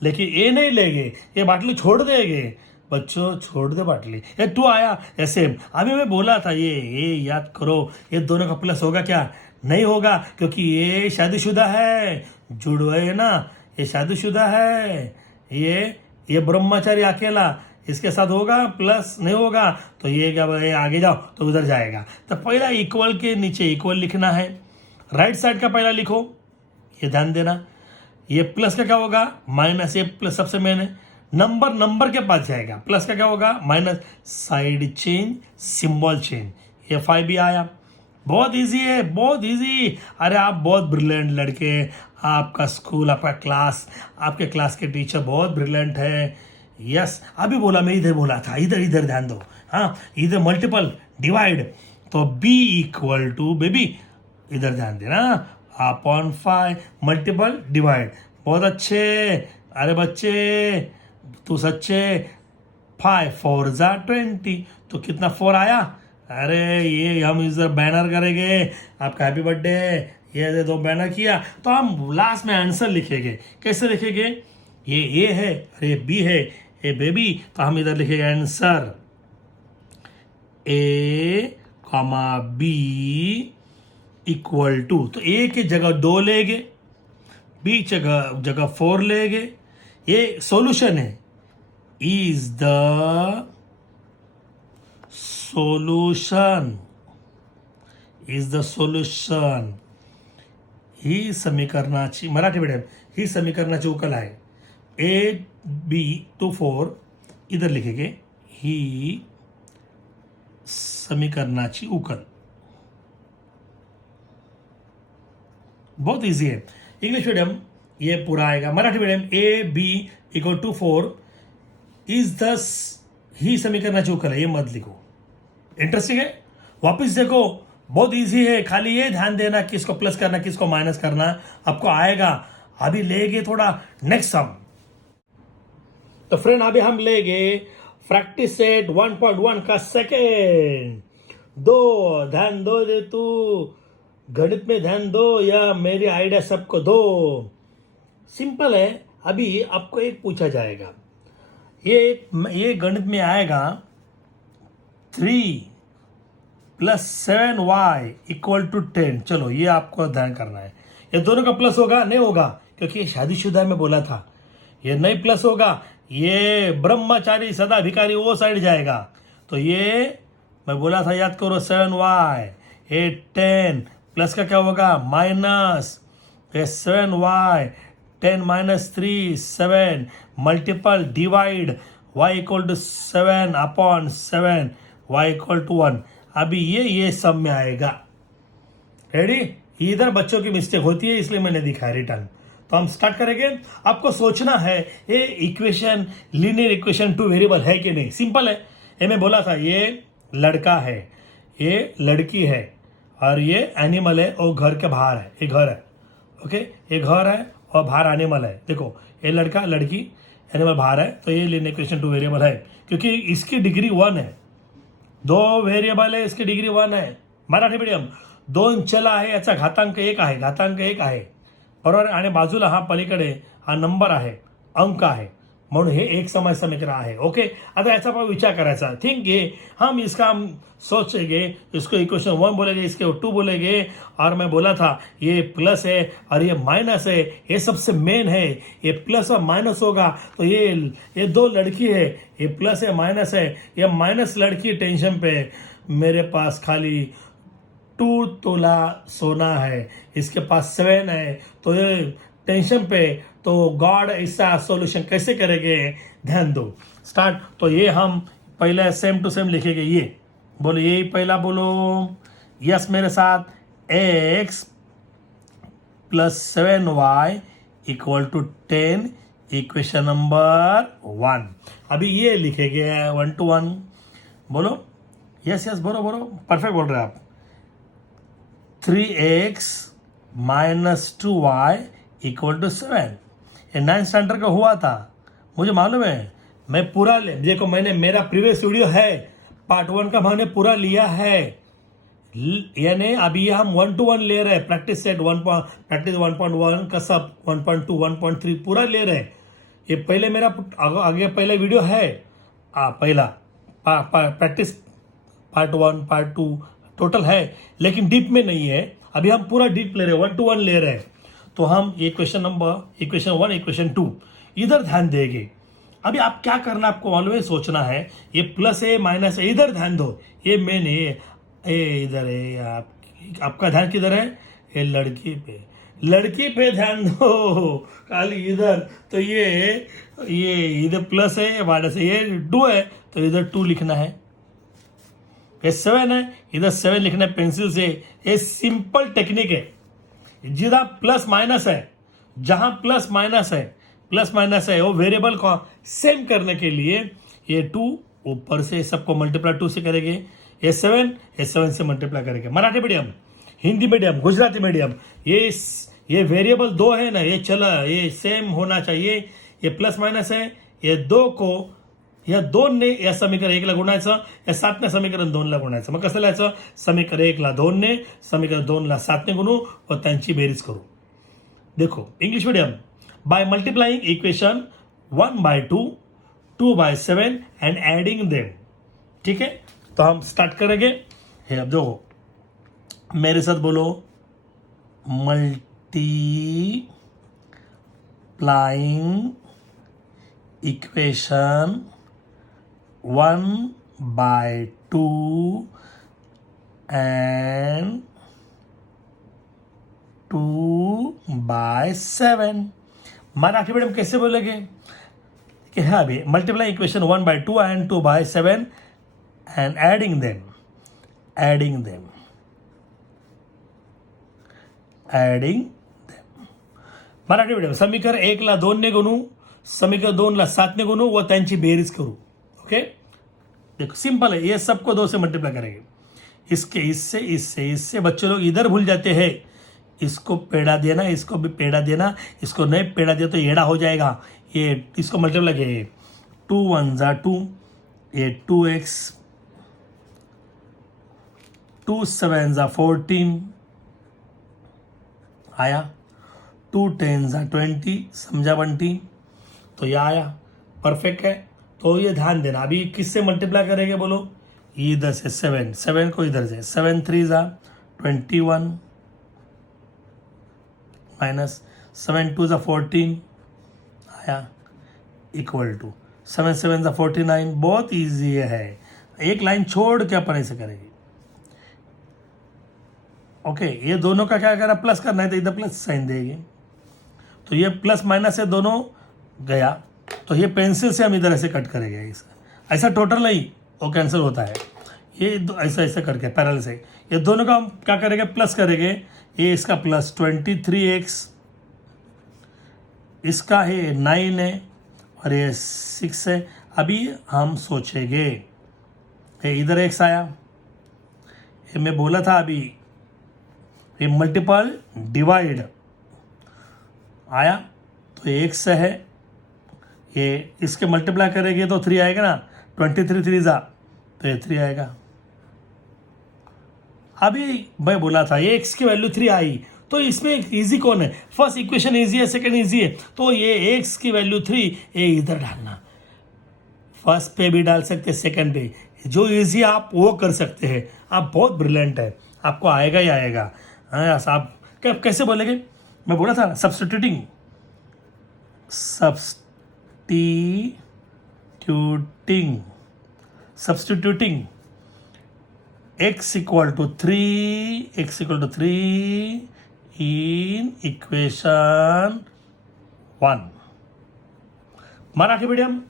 लेकिन a नहीं लेंगे, ये बाटली छोड़ देंगे, बच्चों छोड़ दे बाटली, ये 2 आया ऐसे। अभी मैं बोला था ये याद करो, ये दोनों का प्लस होगा क्या, नहीं होगा, क्योंकि ये शादीशुदा है, जुड़वा है ना, ये शादीशुदा है, ये ब्रह्मचारी अकेला, इसके साथ होगा प्लस नहीं होगा, तो ये क्या ये आगे जाओ तो उधर जाएगा। तो पहला इक्वल के नीचे इक्वल लिखना है, राइट साइड का पहला लिखो, ये ध्यान देना, ये प्लस का क्या होगा माइनस, ये प्लस सबसे मेन है, नंबर के पास जाएगा, प्लस का क्या होगा minus, side change, symbol change, ये 5 भी आया, बहुत इजी है, बहुत इजी। अरे आप बहुत ब्रिलियंट लड़के, आपका स्कूल, आपका क्लास, आपके क्लास के टीचर बहुत ब्रिलियंट है, यस। अभी बोला मैं, इधर बोला था, इधर ध्यान दो, हाँ इधर मल्टीपल डिवाइड, तो b इक्वल टू बेबी, इधर ध्यान देना, अपॉन 5 मल्टीपल डिवाइड, बहुत अच्छे, अरे बच्चे तू सच्चे, 5 4 जा 20, तो कितना 4 आया, अरे ये हम इधर बैनर करेंगे, आपका हैप्पी बर्थडे, ये 2 बैनर किया, तो हम लास्ट में आंसर लिखेंगे, कैसे लिखेंगे, ये ए है, अरे बी है, ए बेबी, तो हम इधर लिखेंगे answer A comma B equal to, तो ए के जगह 2 लेंगे, बी जगह 4 लेंगे, ये सॉल्यूशन है, इज द सोल्युशन, ही समीकरणाची, मराठी मीडियम, ही समीकरणाची उकल आहे, a b to 4, इधर लिखेंगे ही समीकरणाची उकल. बहुत इजी है. इंग्लिश मीडियम ये पूरा आएगा. Marathi medium A B equal to 4 is दस ही समीकरणाची उकल है. ये मत लिखो. इंटरेस्टिंग है. वापस देखो, बहुत इजी है. खाली ये ध्यान देना किसको प्लस करना किसको माइनस करना आपको आएगा. अभी लेंगे थोड़ा नेक्स्ट सम. तो फ्रेंड अभी हम लेंगे प्रैक्टिस सेट 1.1 का सेकेंड. ध्यान दो दे तू. गणित में ध्यान दो या मेरी आइडिया सबको दो. सिंपल है. अभी आपको एक पूछा जाएगा. ये गणित में आएगा 3 + 7y = 10. चलो ये आपको ध्यान करना है. ये दोनों का प्लस होगा नहीं होगा, क्योंकि ये शादीशुदा में बोला था. ये नहीं प्लस होगा, ये ब्रह्मचारी सदा भिखारी वो साइड जाएगा. तो ये मैं बोला था, याद करो, 7y. ये 10 प्लस का क्या होगा माइनस. ये 7y 10 - 3 7 multiple divide y = 7/7 y = 1. अभी ये सब में आएगा. रेडी. इधर बच्चों की मिस्टेक होती है इसलिए मैंने दिखाया रिटर्न. तो हम स्टार्ट करेंगे. आपको सोचना है ये इक्वेशन लीनियर इक्वेशन 2 वेरिएबल है कि नहीं. सिंपल है. ये मैं बोला था, ये लड़का है, ये लड़की है और ये एनिमल है और घर के बाहर है. ये घर है. ओके, ये घर है और बाहर एनिमल है. देखो ये लड़का लड़की एनिमल बाहर है. तो ये लीनियर इक्वेशन 2 वेरिएबल है क्योंकि इसकी डिग्री 1 है. 2 व्हेरिएबल आहे, इसकी डिग्री 1 आहे. मराठी मीडियम 2 चला आहे, याचा घातांक 1 आहे. बरोबर. आणि बाजूला हा पलीकडे हा नंबर आहे, अंक आहे. म्हणून हे एक समय समीकरण आहे. ओके. आता याचा पण विचार करायचा. थिंक ये हम इसका हम सोचेंगे, इसको इक्वेशन 1 बोलेंगे, इसके 2 बोलेंगे. और मैं बोला था ये प्लस है और ये माइनस है. ये सबसे मेन है. ये प्लस और माइनस होगा तो ये 2 लड़की है, ये प्लस है माइनस है. ये माइनस लड़की टेंशन पे मेरे पास खाली 2 तोला सोना है, इसके पास 7 है. तो ये टेंशन पे. तो गॉड इसका सॉल्यूशन कैसे करेंगे, ध्यान दो. स्टार्ट. तो ये हम पहले सेम टू सेम लिखेंगे. ये बोलो, ये पहला बोलो. यस मेरे साथ. x + 7y = 10 equation number 1. अभी ये लिखेंगे 1 to 1. बोलो. यस बोलो परफेक्ट बोल रहे हैं आप. 3x - 2y = 7. ये 9th स्टैंडर्ड का हुआ था, मुझे मालूम है. मैं पूरा देखो, मैंने मेरा प्रीवियस वीडियो है पार्ट 1 का मैंने पूरा लिया है. यानी अभी ये हम 1 to 1 ले रहे हैं. प्रैक्टिस सेट प्रैक्टिस 1.1 का सब 1.2 1.3 पूरा ले रहे हैं. ये पहले मेरा आगे पहला वीडियो है. पहला प्रैक्टिस पार्ट 1 पार्ट 2 टोटल है, लेकिन डीप में नहीं है. अभी हम पूरा डीप ले रहे हैं, 1 to 1 ले रहे हैं. तो हम इक्वेशन 1 इक्वेशन 2 इधर ध्यान देंगे. अभी आप क्या करना आपको मालूम है, सोचना है. ये प्लस है माइनस है, इधर ध्यान दो. ये मेन है, ये इधर है. आपका ध्यान किधर है, ये लड़की पे ध्यान दो खाली इधर. तो ये इधर प्लस है माइनस है. ये 2 है तो इधर 2 लिखना है. ये 7 है, इधर 7 लिखना है पेंसिल से. ये सिंपल टेक्निक है. जिधर प्लस माइनस है, जहां प्लस माइनस है वो वेरिएबल को सेम करने के लिए ये 2 ऊपर से सबको मल्टीप्लाई 2 से करेंगे. ये 7 से मल्टीप्लाई करेंगे. Marathi medium, Hindi medium, Gujarati medium, ये वेरिएबल 2 है ना, ये चला ये सेम होना चाहिए. ये प्लस माइनस है. ये 2 को या 2 ने या समीकरण 1 ला गुणायचं, या 7 ने समीकरण 2 ला गुणायचं. मग कसं लिहायचं, समीकरण 1 ला 2 ने, समीकरण 2 ला 7 ने गुणू और त्यांची बेरीज करू. देखो English medium, bye multiplying equation 1/2 2/7 and adding them. ठीक है. तो हम स्टार्ट करेंगे. हे अब देखो मेरे साथ बोलो, multiplying equation 1/2 and 2/7. Marathi medium कैसे बोलेंगे कि हाँ अभी multiply equation 1/2 and 2/7 and adding them. Adding them. Marathi medium. समीकरण 1ला 2ने गुणू, समीकरण 2ला 7ने गुणू व त्यांची बेरीज करू. ओके, देखो सिंपल है, ये सबको 2 से मल्टीप्लाई करेंगे. इसके इससे इससे इससे बच्चे लोग इधर भूल जाते हैं. इसको पेड़ा देना, इसको भी पेड़ा देना, इसको नहीं पेड़ा दिया तो एड़ा हो जाएगा. ये इसको मल्टीप्लाई किए, 2 1 जा 2, ये 2x, 2 7 जा 14 आया, 2 10 जा 20, समझा बंटी. तो यह आया, परफेक्ट है. तो ये ध्यान देना, अभी किससे मल्टीप्लाई करेंगे बोलो, इधर से 7 को इधर से 7 3 जा 21 माइनस 7 2 जा 14 आया, इक्वल टू 7 7 जा 49. बहुत इजी है, एक लाइन छोड़ के अपन ऐसे करेंगे. ओके, ये दोनों का क्या करना, प्लस करना है तो इधर प्लस साइन देंगे. तो ये प्लस माइनस से दोनों गया, तो ये पेंसिल से हम इधर ऐसे कट करेंगे. ऐसा टोटल नहीं, वो कैंसिल होता है. ये ऐसा ऐसा करके पैरेलल से ये दोनों का हम क्या करेंगे, प्लस करेंगे. ये इसका प्लस 23x, इसका है 9 है और ये 6 है. अभी हम सोचेंगे, ये इधर x आया, ये मैं बोला था अभी, ये मल्टीपल डिवाइड आया तो ये x है. ये इसके मल्टीप्लाई करेंगे तो 3 आएगा ना, 23 3 जा तो ये 3 आएगा. अभी मैं बोला था ये x की वैल्यू 3 आई, तो इसमें इजी कौन है, फर्स्ट इक्वेशन इजी है, सेकंड इजी है. तो ये x की वैल्यू 3 ये इधर डालना, फर्स्ट पे भी डाल सकते, सेकंड पे, जो इजी आप वो कर सकते हैं. आप बहुत ब्रिलियंट है, आपको आएगा ही आएगा. आप कैसे बोलेंगे, मैं बोला था substituting x equal to 3 in equation 1. Marathi medium.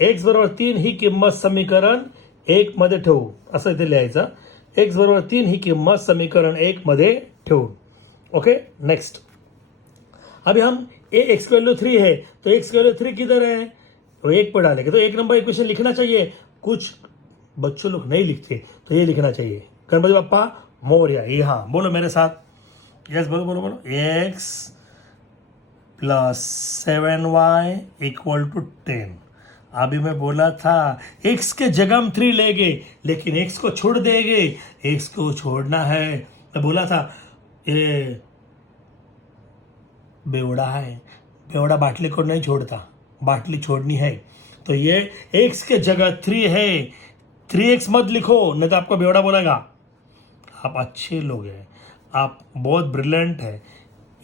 x बरोबर 3 ही किंमत समीकरण 1 मध्ये ठेवू, असं इथे लिहायचं. x बरोबर 3 ही किंमत समीकरण 1 मध्ये ठेवू. Okay, next. अभी हम x की वैल्यू 3 है, तो x की वैल्यू 3 किधर है, तो 1 पर डालेंगे. तो 1 नंबर इक्वेशन लिखना चाहिए. कुछ बच्चों लोग नहीं लिखते, तो ये लिखना चाहिए, गणपति बप्पा मोरया. ये हाँ बोलो मेरे साथ, यस बोलो बोलो बोलो. x plus 7y equal to 10. अभी मैं बोला था x के जगह हम 3 लेंगे, लेकिन x को छोड़ देंगे. x को छोड़ना है, मैं बोला था ये बेवड़ा है, बेवड़ा बाटली को नहीं छोड़ता, बाटली छोड़नी है. तो ये x के जगह 3 है, 3x मत लिखो नहीं तो आपको बेवड़ा बोलेगा. आप अच्छे लोग हैं, आप बहुत ब्रिलियंट है.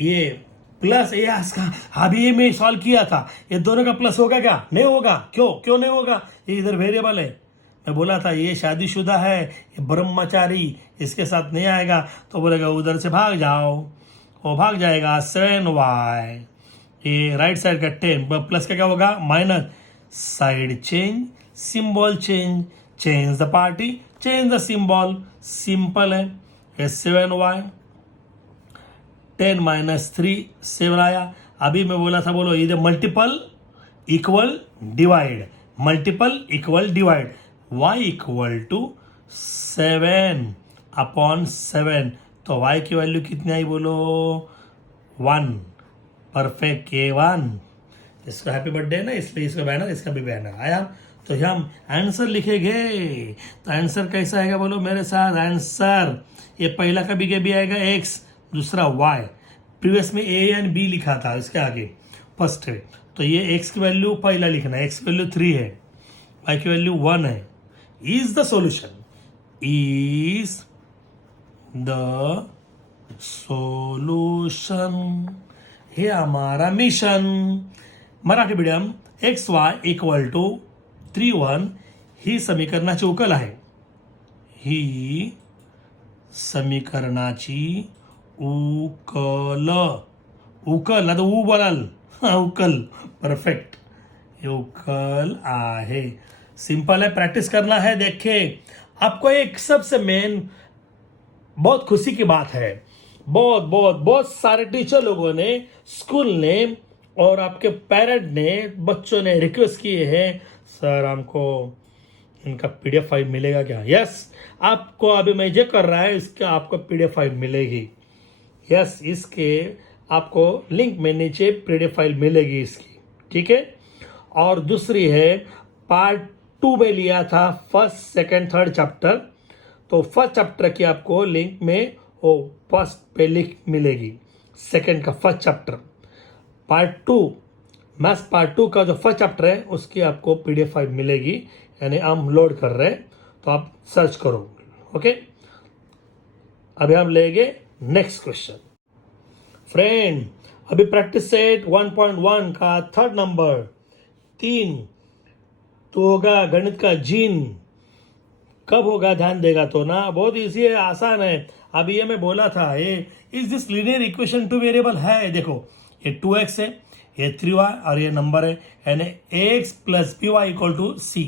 ये प्लस ये अभी ये मैं सॉल्व किया था, ये दोनों का प्लस होगा क्या, नहीं होगा. क्यों नहीं होगा, ये इधर वेरिएबल है. मैं बोला था ये शादीशुदा है, ये ब्रह्मचारी, इसके साथ नहीं आएगा. तो बोलेगा उधर से भाग जाओ, वो भाग जाएगा. 7y, ये राइट साइड का 10 प्लस का क्या होगा, minus. Side change, symbol change, change the party, change the symbol. Simple है. ये 7y, 10 माइनस 3 7 आया. अभी मैं बोला था, बोलो इधर multiple equal divide, multiple equal divide. y equal to 7/7. तो y की वैल्यू कितनी आई बोलो, 1. Perfect, K1. इसका हैप्पी बर्थडे है ना, इसलिए इसका बैनर, इसका भी बैनर आया. तो हम आंसर लिखेंगे. तो आंसर कैसा आएगा बोलो मेरे साथ, आंसर ये पहला का भी आएगा x, दूसरा y. प्रीवियस में a एंड b लिखा था, इसके आगे फर्स्ट है. तो ये x की वैल्यू पहला लिखना है, x की वैल्यू 3 है, y की वैल्यू 1 है. Is the solution, is the solution, हे हमारा मिशन. Marathi medium. XY equal to 3 1 ही समीकरणाची उकल आहे, ही समीकरणाची उकल. उकल ना तो ऊ बोलाल, उकल. परफेक्ट, ये उकल आहे. सिंपल है, प्रैक्टिस करना है. देखे आपको एक सबसे मेन बहुत खुशी की बात है, बहुत बहुत बहुत सारे टीचर लोगों ने, स्कूल ने और आपके पेरेंट ने, बच्चों ने रिक्वेस्ट किए हैं, सर हमको इनका पीडीएफ फाइल मिलेगा क्या? यस, आपको अभी मैं ये कर रहा है, इसका आपको पीडीएफ फाइल मिलेगी। यस, इसके आपको लिंक में नीचे पीडीएफ फाइल मिलेगी इसकी, ठीक है। और दूसरी है, पार्ट 2 में लिया था फर्स्ट सेकंड थर्ड चैप्टर, तो फर्स्ट चैप्टर की आपको लिंक में वो फर्स्ट पे लिंक मिलेगी, सेकंड का first chapter, part 2 maths part 2 का जो फर्स्ट चैप्टर है उसकी आपको पीडीएफ फाइल मिलेगी, यानी हम लोड कर रहे हैं तो आप सर्च करो। ओके, अभी हम लेंगे नेक्स्ट क्वेश्चन। फ्रेंड, अभी प्रैक्टिस सेट 1.1 का थर्ड नंबर 3 तो होगा गणित का जीन, कब होगा ध्यान देगा तो ना, बहुत इजी है, आसान है। अभी ये मैं बोला था, ये is this linear equation two variable है, देखो ये 2x है, ये 3y और ये नंबर है, यानी ax plus by equal to c,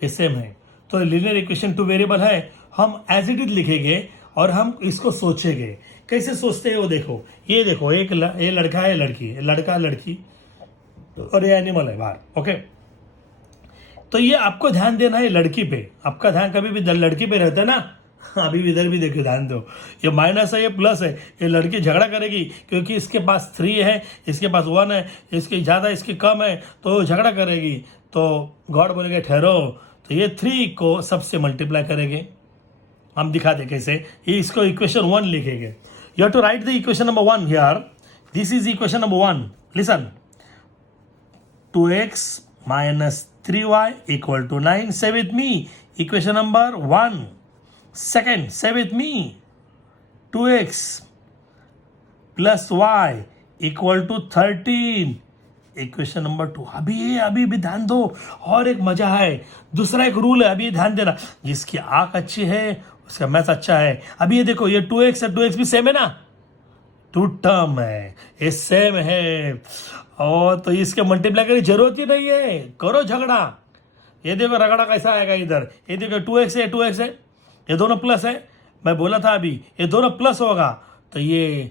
ये सेम है। तो लीनियर इक्वेशन टू वेरिएबल है, हम एज इट इज लिखेंगे और हम इसको सोचेंगे। कैसे सोचते हैं वो देखो, ये देखो एक ये लड़का है लड़की, लड़का लड़की और ये एनिमल है बाहर। ओके, तो ये आपको ध्यान देना है लड़की पे, आपका ध्यान कभी भी लड़की पे रहता है ना। अभी भी इधर भी देखो, ध्यान दो, ये माइनस है ये प्लस है, ये लड़की झगड़ा करेगी क्योंकि इसके पास 3 है, इसके पास 1 है, इसकी ज़्यादा इसकी कम है, तो झगड़ा करेगी। तो गॉड बोलेंगे ठहरो, तो ये 3 को सबसे मल्टीप्लाई करेंगे। हम दिखाते कैसे, ये इसको इक्वेशन 1 लिखेंगे। You have to write the equation number 1 here, this is equation number 1, listen, 2x minus 3y equal to 9. Say with me, equation number 1. Second, say with me, 2x plus y equal to 13. Equation number 2। अभी भी ध्यान दो, और एक मजा है, दूसरा एक रूल है, अभी ध्यान देना, जिसकी आंख अच्छी है उसका मैथ अच्छा है। अभी ये देखो, ये 2x है, 2x भी सेम है ना, 2 टर्म है, ये सेम है, और तो इसके मल्टीप्लाई करने की जरूरत ही नहीं है, करो झगड़ा। ये देखो रगड़ा कैसा आएगा इधर, ये देखो 2x है, 2x है, ये दोनों प्लस है, मैं बोला था अभी ये दोनों प्लस होगा तो ये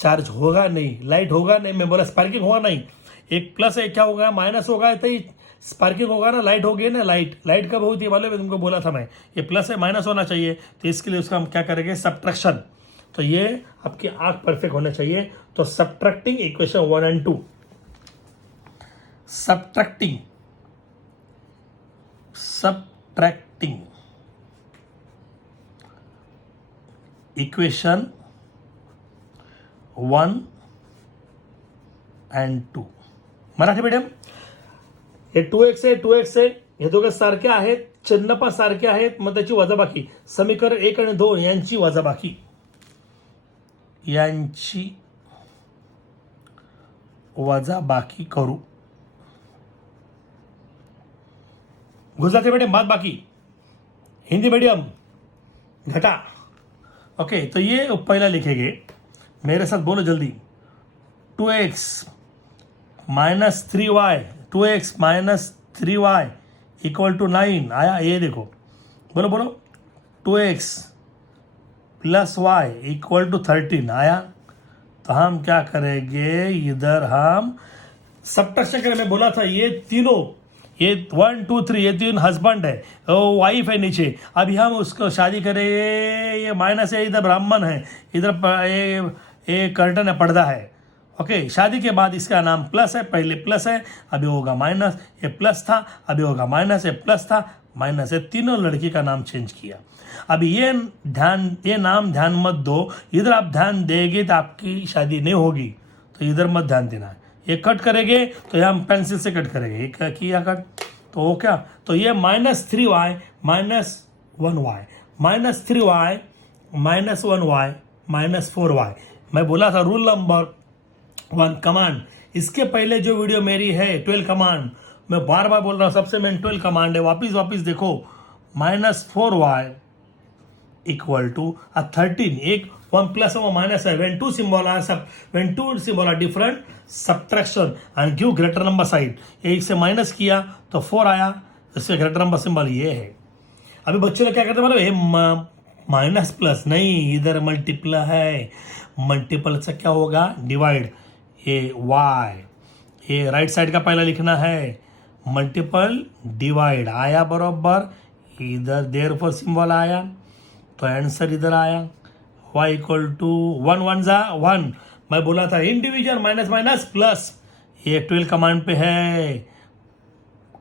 चार्ज होगा नहीं, लाइट होगा नहीं, मैं बोला स्पार्किंग होगा नहीं, एक प्लस है क्या होगा, माइनस होगा तो ये स्पार्किंग होगा ना, लाइट होगी ना, लाइट कब होती है मालूम है तुमको, बोला था मैं, ये प्लस है माइनस होना चाहिए, तो इसके लिए उसका हम क्या करेंगे, सब्ट्रैक्शन। तो ये आपकी आंख परफेक्ट होना चाहिए, तो subtracting equation 1 and 2, subtracting equation 1 and 2, Marathi medium, हे 2x आहे, 2x आहे, हे दोघं सारखे आहेत, चिन्ह पण सारखे आहेत, मग त्याची वजाबाकी, समीकरण 1 आणि 2 यांची वजाबाकी, करू। गुजराती मीडियम बाद बाकी, हिंदी मीडियम घटा। ओके, तो ये पहला लिखेंगे, मेरे साथ बोलो जल्दी, 2x minus 3y, 2x minus 3y equal to 9 आया, ये देखो, बोलो बोलो, 2x plus y equal to 13 आया। तो हम क्या करेंगे, इधर हम सब्ट्रैक्शन करें, मैं बोला था ये तीनों, ये 1 2 3 ये 3 हस्बैंड है, वाइफ है नीचे, अभी हम उसको शादी करें, ये माइनस है, इधर ब्राह्मण है, इधर ये कर्टन है, पर्दा है। ओके, शादी के बाद इसका नाम प्लस है, पहले प्लस है, अभी होगा माइनस, ये प्लस था, अभी होगा माइनस, ये प्लस था, माइनस है, तीनों लड़की का नाम चेंज किया। अभी ये नाम ध्यान मत दो, इधर आप ध्यान देंगे तो आपकी शादी नहीं होगी, तो इधर मत ध्यान देना। ये कट करेंगे तो ये हम पेंसिल से कट करेंगे, ये क्या किया कट, तो वो क्या, तो ये minus 3y minus 1y minus 3y minus 1y minus 4y। मैं बोला था रूल नंबर 1 कमांड, इसके पहले जो वीडियो मेरी है 12 कमांड, मैं बार बार बोल रहा हूँ, सबसे मेन 12 कमांड है, वापिस देखो, माइनस 4y इक्वल टू 13, एक 1 प्लस और माइनस है, when two symbol are different, subtraction and give greater number side, एक से माइनस किया तो 4 आया, इससे ग्रेटर नंबर सिंबल ये है। अभी बच्चे लोग क्या करते हैं मतलब ये माइनस प्लस नहीं, इधर मल्टीपल है, मल्टीपल से क्या होगा डिवाइड, ये वाई, ये राइट साइड का पहला लिखना है, मल्टीपल डिवाइड आया बराबर, इधर देर पर सिंबल आया तो आंसर इधर आया, y इक्वल टू 1 मैं बोला था इंडिविजुअल माइनस माइनस प्लस, ये 12 कमांड पे है,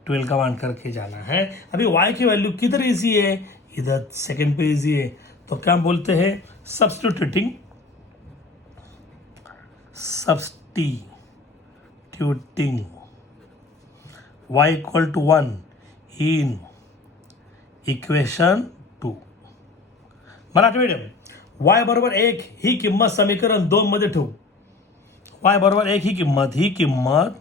12 कमांड करके जाना है। अभी y की वैल्यू किधर इजी है, इधर सेकंड पे इजी है, तो क्या बोलते हैं substituting y equal to 1 in equation 2। Marathi medium y बरोबर 1 ही किंमत समीकरण 2 मध्ये ठेवू, y बरोबर 1 ही किंमत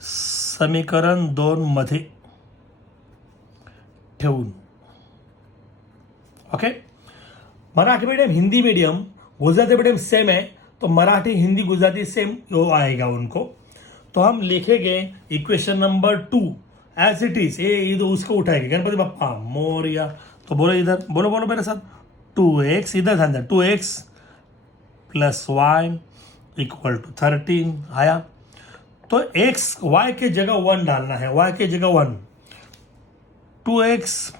समीकरण 2 मध्ये ठेवून, okay. Marathi medium Hindi medium Gujarati medium same है, तो मराठी हिंदी गुजराती सेम वो आएगा उनको, तो हम लिखेंगे equation number 2 as it is, ये इधर उसको उठाएंगे गणपति बप्पा मोरिया, तो बोलो इधर बोलो मेरे साथ 2x, इधर ध्यान दें 2x plus y equal to 13 आया, तो x y के जगह 1 डालना है, y के जगह 1, 2x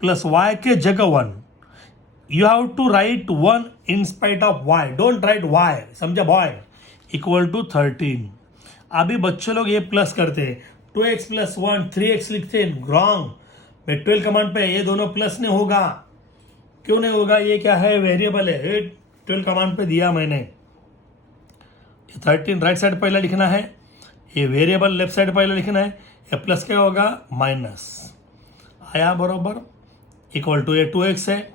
प्लस y के जगह 1, you have to write 1 in spite of y, don't write y, समझा बॉय, इक्वल टू 13। अभी बच्चे लोग ये प्लस करते हैं, 2x प्लस 1 3x लिखते हैं, रॉन्ग, मैं 12 कमांड पे ये दोनों प्लस नहीं होगा, क्यों नहीं होगा, ये क्या है वेरिएबल है, ये 12 कमांड पे दिया मैंने, 13 राइट साइड पहला लिखना है, ये वेरिएबल लेफ्ट साइड पहला लिखना है, ये प्लस क्या होगा माइनस आया बराबर, इक्वल टू ये 2x है,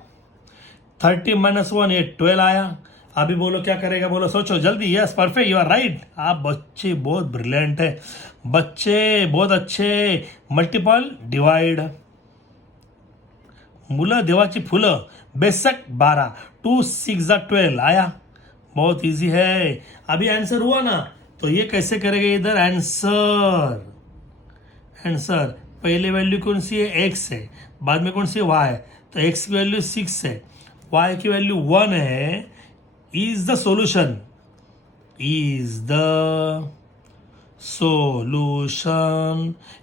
30 माइनस 1 ये 12 आया। अभी बोलो क्या करेगा, बोलो सोचो जल्दी, yes perfect, you are right, आप बच्चे बहुत ब्रिलियंट है, बच्चे बहुत अच्छे, मल्टीपल डिवाइड, मुलं देवाची फुलं बेशक 12, 2 6 12 आया, बहुत इजी है। अभी आंसर हुआ ना, तो ये कैसे करेंगे, इधर आंसर पहले वैल्यू कौन सी है x है, बाद में कौन सी है y है, तो x की वैल्यू 6 है, y की वैल्यू 1 है, इज द सोल्यूशन,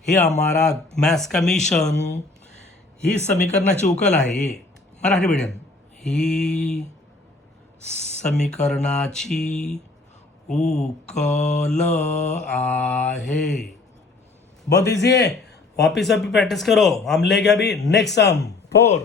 हे हमारा मॅथ्स का मिशन, ही समीकरणाची उकल आहे, मराठी मीडियम ही समीकरणाची उकल आहे, बहुत इजी है, वापिस अभी प्रैक्टिस करो, हम लेंगे अभी नेक्स्ट सम 4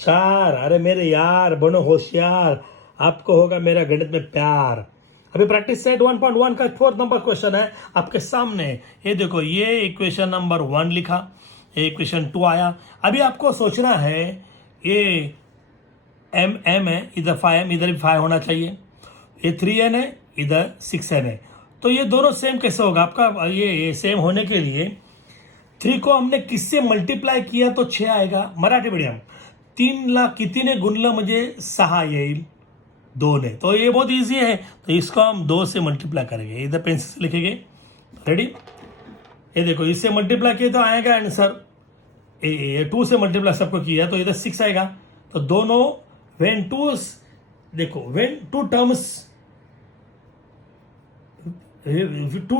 4, अरे मेरे यार बनो होशियार, आपको होगा मेरा गणित में प्यार। अभी प्रैक्टिस सेट 1.1 का 4 नंबर क्वेश्चन है आपके सामने, ये देखो, ये इक्वेशन नंबर 1 लिखा, ये इक्वेशन 2 आया। अभी आपको सोचना है, ये m है, इधर 5m, इधर भी 5 होना चाहिए, ये 3n है, इधर 6n है, तो ये दोनों सेम कैसे होगा आपका, ये सेम होने के लिए 3 को हमने किससे मल्टीप्लाय किया तो 6 आएगा, मराठी मीडियम 3 ला कितीने गुणलं म्हणजे 6 येईल, 2 ने, तो ये बहुत इजी है, तो इसको हम 2 से मल्टीप्लाई करेंगे, इधर पेंसिल से लिखेंगे, रेडी, ये देखो इससे मल्टीप्लाई किया तो आएगा आंसर, ये 2 से मल्टीप्लाई सबको किया तो इधर 6 आएगा, तो दोनों when two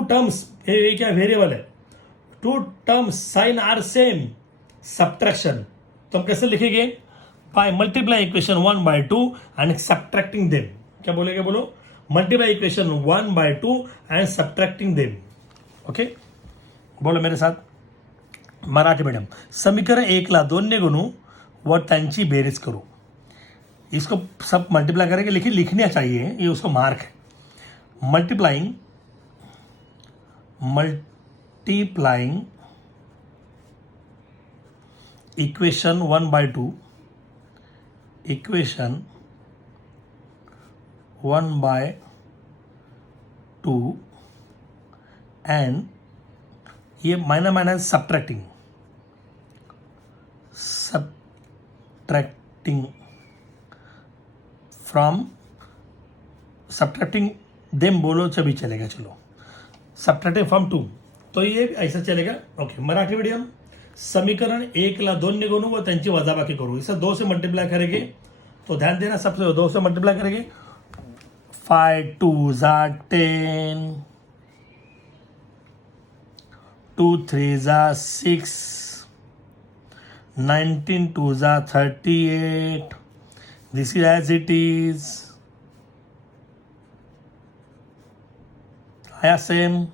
terms ये क्या वेरिएबल है, 2 terms sign are same, subtraction, तो हम कैसे लिखेंगे, by multiply equation 1/2 and subtracting them, क्या बोलेंगे बोलो, multiply equation 1/2 and subtracting them, okay, बोलो मेरे साथ, मराठी मीडियम समीकरण 1 ला 2 ने गुणू व त्यांची बेरीज करू, इसको सब मल्टीप्लाई करेंगे, लेकिन लिखना चाहिए, ये उसको मार्क है, मल्टीप्लाइंग इक्वेशन 1/2 एंड ये minus subtracting from subtracting them बोलो, चभी चलेगा, चलो सब्ट्रैक्टिंग फ्रॉम 2, तो ये ऐसा चलेगा. Okay, Marathi medium. समीकरण 1ला 2 ने गुणू व त्यांची वजाबाकी करू. इसे 2 से मल्टीप्लाई करेंगे तो ध्यान देना, सबसे 2 से मल्टीप्लाई करेंगे. 5 2 जा 10, 2 3 जा 6, 19 2 जा 38. This is as it is. आया सेम.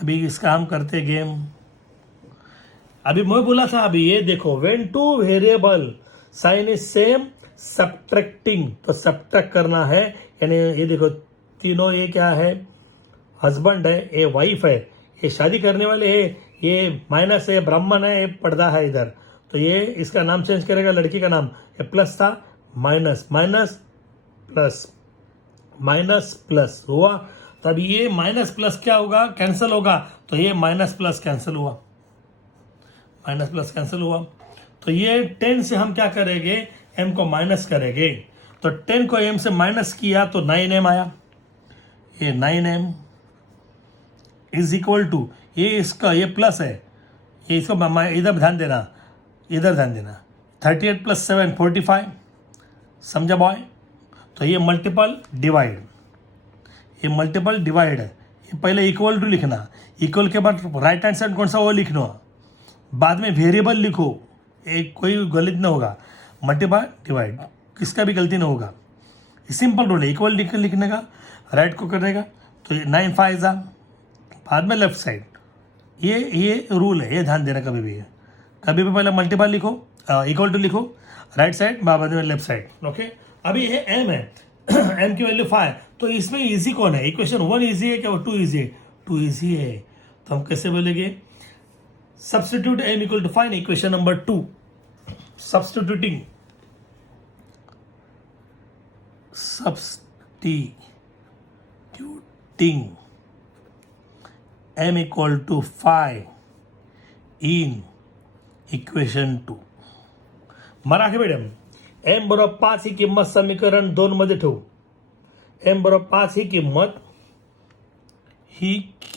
अभी इसका हम करते गेम. अभी मैं बोला था, अभी ये देखो, when two variable sign is same subtracting, तो सब्ट्रैक्ट करना है. यानी ये देखो तीनों, ये क्या है, हस्बैंड है, ये वाइफ है, ये शादी करने वाले है, ये माइनस है, ब्राह्मण है, ये पर्दा है इधर. तो ये इसका नाम चेंज करेगा, लड़की का नाम. ये प्लस था, minus minus plus, minus plus हुआ. तब ये माइनस प्लस क्या होगा, कैंसिल होगा. तो ये माइनस प्लस कैंसिल हुआ, माइनस प्लस कैंसिल हुआ. तो ये 10 से हम क्या करेंगे, m को माइनस करेंगे. तो 10 को m से माइनस किया तो 9m आया. ये 9m इज इक्वल टू, ये इसका ये प्लस है, ये इसको इधर ध्यान देना, इधर ध्यान देना. 38 + 7 45. समझा बॉय. तो ये मल्टीपल डिवाइड, ये मल्टीपल डिवाइड है. ये पहले इक्वल टू लिखना, इक्वल के बाद राइट हैंड साइड कौन सा वो लिखना, बाद में वेरिएबल लिखो, एक कोई गलत नहीं होगा. मल्टीप्लाई डिवाइड किसका भी गलती नहीं होगा. सिंपल रूल है, इक्वल लिखने का, राइट को करने का. तो 9 5 जा, बाद में लेफ्ट साइड. ये रूल है, ये ध्यान देना. कभी भी पहले मल्टीप्लाई लिखो, इक्वल टू लिखो, राइट साइड बाद में लेफ्ट साइड. ओके. अभी ये m है, m की वैल्यू 5. तो इसमें इजी कौन है, इक्वेशन 1 इजी है क्या 2 इजी है, 2 इजी है. तो हम कैसे बोलेंगे, substitute m equal to find equation number 2. substituting m equal to 5 in equation 2. Marathi medium. m बरोबर 5 ही किंमत समीकरण 2 मध्ये ठेवू. m बरोबर 5 ही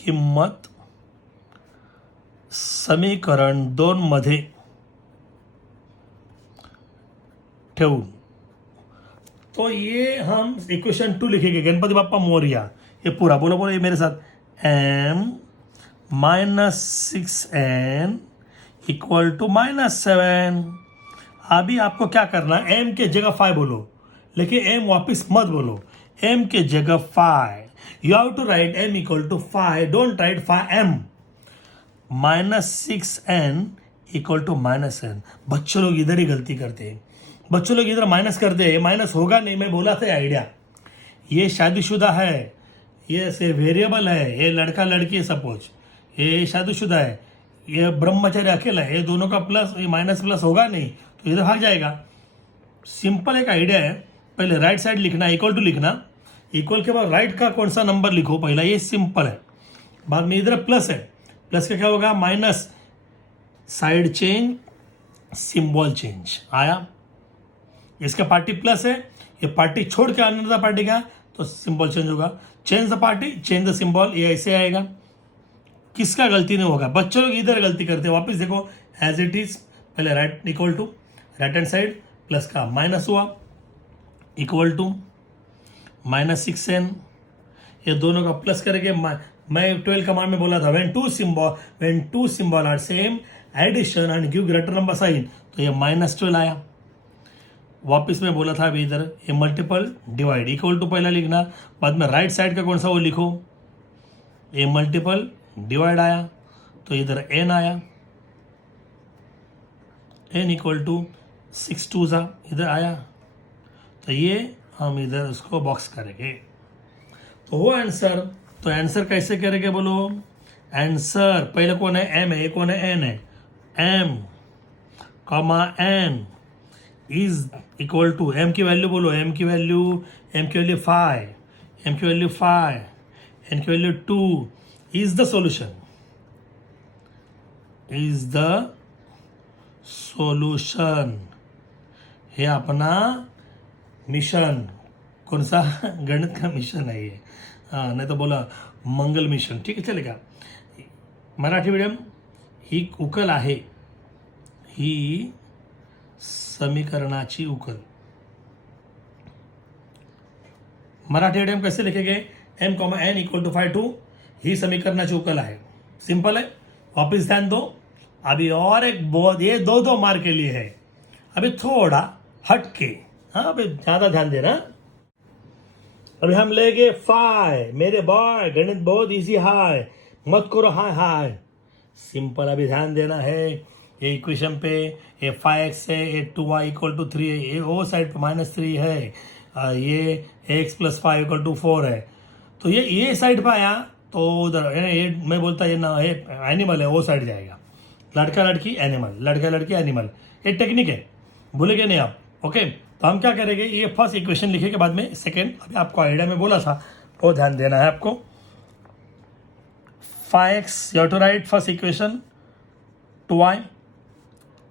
किंमत समीकरण 2 मध्ये ठेवून, तो ये हम इक्वेशन 2 लिखेंगे. गणपति बाप्पा मोरिया. ये पूरा बोलो ये मेरे साथ. m - 6n equal to -7. अभी आपको क्या करना है, m के जगह 5 बोलो, लेकिन m वापस मत बोलो. m के जगह 5, you have to write m equal to 5. Don't write 5m. -6n equal to -n. बच्चों लोग इधर ही गलती करते हैं. बच्चों लोग इधर माइनस करते हैं. माइनस होगा नहीं, मैं बोला था आइडिया. ये शादीशुदा है, ये से वेरिएबल है, ये लड़का लड़की है सपोज, ये शादीशुदा है, ये ब्रह्मचारी अकेला है, ये दोनों का प्लस, ये माइनस प्लस होगा नहीं, तो इधर भाग जाएगा. सिंपल एक आइडिया है. पहले राइट साइड लिखना, इक्वल टू लिखना, इक्वल के बाद राइट का कौन सा नंबर लिखो पहला, ये सिंपल है. बाद में इधर प्लस है, प्लस का क्या होगा, minus, side change, symbol change. आया. इसका पार्टी प्लस है, ये पार्टी छोड़ के अनदर पार्टी का, तो सिंबल चेंज होगा. Change the party, change the symbol, ये ऐसे आएगा. किसका गलती नहीं होगा. बच्चों लोग इधर गलती करते हैं. वापस देखो एज इट इज. पहले right equal to, right hand side plus का माइनस हुआ, इक्वल टू -6n. ये दोनों का प्लस करके, मैं 12 कमांड में बोला था, when two symbol are same, addition and give greater number sign. तो ये -12 आया. वापस में बोला था अभी इधर, ये मल्टीपल डिवाइड, इक्वल टू पहला लिखना, बाद में राइट साइड का कौन सा वो लिखो. ये मल्टीपल डिवाइड आया, तो इधर n आया, n इक्वल टू 6 2 जा इधर आया. तो ये हम इधर उसको बॉक्स करेंगे. तो वो आंसर, तो आंसर कैसे करेंगे बोलो. आंसर पहले कौन है, m है, ये कौन है, n है. m, n is equal to, m की वैल्यू बोलो, m की वैल्यू 5, m की वैल्यू 5, n की value 2 is the solution, is the solution. हे अपना मिशन, कौन सा, गणित का मिशन है ये. हाँ, नहीं तो बोला मंगल मिशन. ठीक है, चलेगा. मराठी मीडियम ही उकल आहे, ही समीकरणाची उकल. मराठी मीडियम कैसे लिखेंगे? m, n इक्वल टू 5 2 ही समीकरणाची उकल आहे. सिंपल है. वापिस ध्यान दो. अभी और एक बहुत, ये दो मार्क के लिए है. अभी थोड़ा हटके, हाँ अभी ज्यादा ध्यान देना. अभी हम लेंगे 5. मेरे बॉय गणित बहुत इजी है, मत करो हाय हाय. सिंपल. अभी ध्यान देना है. ये इक्वेशन पे ये 5x है, ये 2y इक्वल टू 3 है, ये वो साइड पे -3 है, ये x प्लस 5 इक्वल टू 4 है. तो ये साइड पे आया तो उधर ये मैं बोलता ये ना, ये एनिमल है, वो साइड जाएगा. लड़का लड़की एनिमल, लड़का लड़की एनिमल. ये टेक्निक है, भूलेंगे नहीं आप. ओके. तो हम क्या करेंगे, ये फर्स्ट इक्वेशन लिखेंगे, बाद में सेकेंड. अभी आपको आइडिया में बोला था, वो ध्यान देना है आपको. 5x, you have to write first equation 2y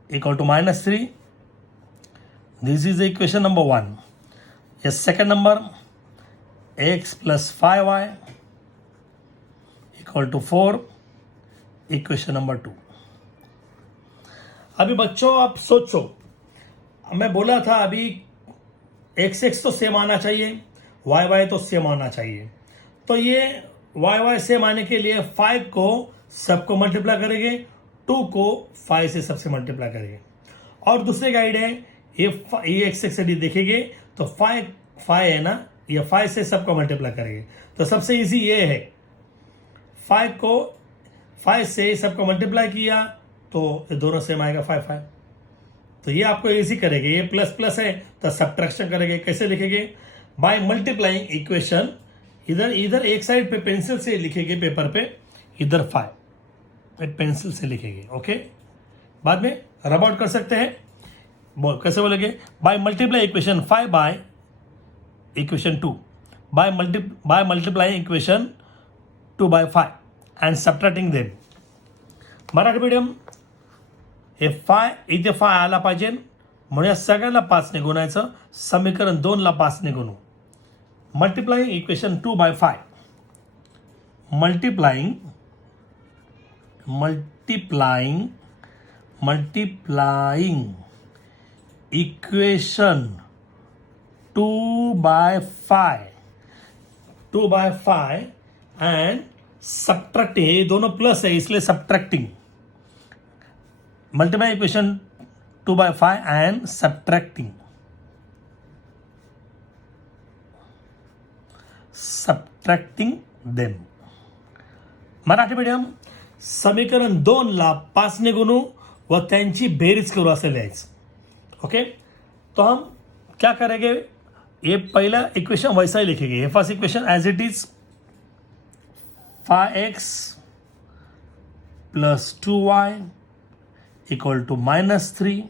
equal to -3. This is the equation number 1. Yes, second number x plus 5y equal to 4, equation number 2. अभी बच्चों आप सोचो, मैं बोला था अभी x तो सेम आना चाहिए, y तो सेम आना चाहिए. तो ये y सेम आने के लिए 5 को सबको मल्टीप्लाई करेंगे, 2 को 5 से सबसे मल्टीप्लाई करेंगे. और दूसरे गाइड है, ये x से देखेंगे तो 5 है ना, ये 5 से सबको मल्टीप्लाई करेंगे. तो सबसे इजी ये है, 5 को 5 से सबको मल्टीप्लाई किया तो ये दोनों सेम आएगा 5 5. तो ये आपको इजी करेंगे. ये प्लस प्लस है तो सब्ट्रैक्शन करेंगे. कैसे लिखेंगे? Bye multiplying equation. इधर एक साइड पे पेंसिल से लिखेंगे पेपर पे, इधर 5 पेंसिल से लिखेंगे. ओके. बाद में रब आउट कर सकते हैं. कैसे बोलेंगे? By multiply equation 5 by equation 2, by multiplying equation 2 by 5 and subtracting them. Marathi medium हे 5 इथे 5 आला पाहिजे, म्हणून या सगळ्याला 5 ने गुणायचं. समीकरण 2 ला 5 ने गुणू. Multiplying equation 2 by 5, multiplying equation 2 by 5 and subtracting. ये दोनों प्लस है इसलिए subtracting. Multiply equation 2 by 5 and subtracting them. Marathi medium समीकरण 2 ला 5 ने गुणू व त्यांची बेरीज करू असं लिहायचं. ओके. तो हम क्या करेंगे, ये पहला इक्वेशन वैसा ही लिखेंगे. ये first equation as it is 5x plus 2y equal to -3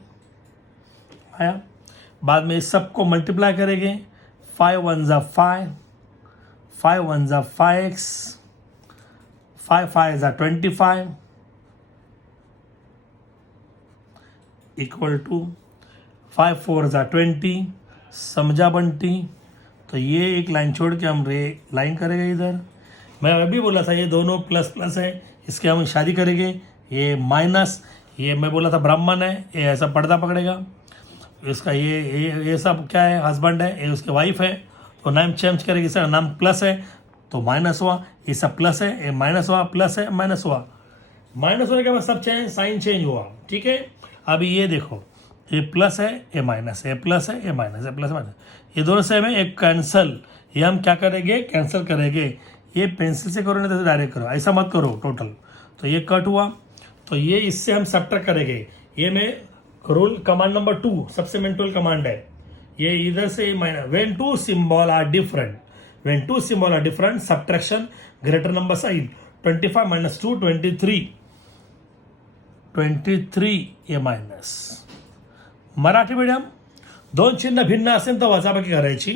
आया. बाद में इस सबको मल्टीप्लाई करेंगे. 5 1 ज़ा 5, 5 1 ज़ा 5x, 5 5 ज़ा 25 इक्वल टू 5 4 ज़ा 20. समझा बंटी? तो ये एक लाइन छोड़ के हम लाइन करेंगे इधर. मैं अभी बोला था ये दोनों प्लस प्लस है, इसके हम शादी करेंगे. ये माइनस, ये मैं बोला था ब्राह्मण है, ये ऐसा पर्दा पकड़ेगा. इसका ये सब क्या है, हस्बैंड है, ये उसके वाइफ है. तो नाम चेंज करेगी. इसका नाम प्लस है तो माइनस हुआ. ये सब प्लस है, ये माइनस हुआ, प्लस है माइनस हुआ. माइनस होने के बाद सब साइन चेंज हुआ. ठीक है. अभी ये देखो, ये प्लस है, ये माइनस है, ये प्लस है, ये माइनस है, प्लस माइनस. ये दोनों सेम है, एक कैंसल. ये हम क्या करेंगे, कैंसिल करेंगे. ये पेंसिल से करो नहीं तो डायरेक्ट करो, ऐसा मत करो टोटल. तो ये कट हुआ. तो ये इससे हम सब्ट्रैक्ट करेंगे. ये में रूल कमांड नंबर 2 सबसे मेन टूल कमांड है. ये इधर से minus. When two symbol are different, subtraction greater number sign. 25 minus 2 23 ये मायनस. मराठी मीडियम 2 चिन्ह भिन्न असेल तर वजाबाकी करायची.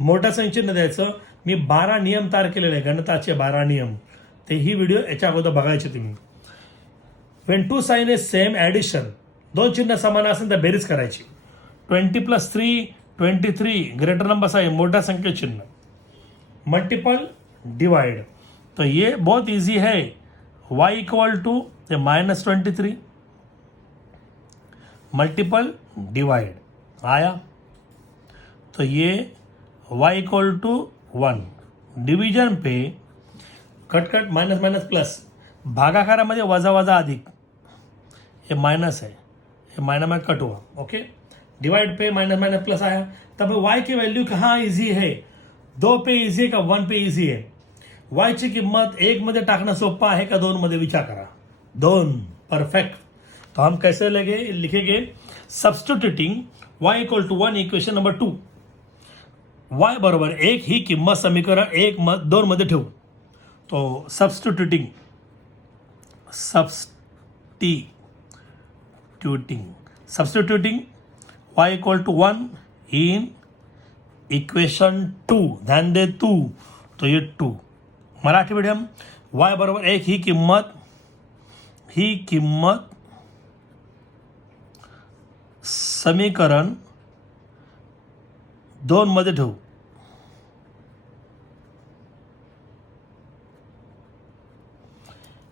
मोठं संचिन्ह द्यायचं. मी 12 नियम तयार केलेले आहे, गणिताचे 12 नियम. ते ही व्हिडिओ याच्या अगोदर बघायचे तुम्ही. When two sign is same addition, 2 चिन्ह समान असेल तर बेरीज करायची. 20 + 3 23 ग्रेटर नंबर साइन, मोठा संख्या चिन्ह. Multiple divide. तो ये बहुत इजी है. y equal to -23 multiple divide आया, तो ये y इक्वल टू 1 डिवीजन पे कट माइनस माइनस प्लस, भागाकारामध्ये वजा वजा अधिक, ये माइनस है, ये माइनस में कट हुआ, ओके, डिवाइड पे माइनस माइनस प्लस आया, तब y की वैल्यू कहाँ इजी है, 2 पे इझी आहे का 1 पे इझी आहे, y ची किंमत 1 मध्ये टाकणं सोपं आहे का 2 मध्ये, विचार करा, 2, परफेक्ट. तो हम कैसे लिखेंगे substituting y equal to 1 equation number 2, y बरोबर 1 ही किंमत समीकरण 2 मध्ये ठेवू. तो substituting y equal to 1 in equation 2, ध्यान दे 2, तो ये 2 मराठी मीडियम, y बरोबर 1 ही किंमत समीकरण 2 मध्ये ठेवू.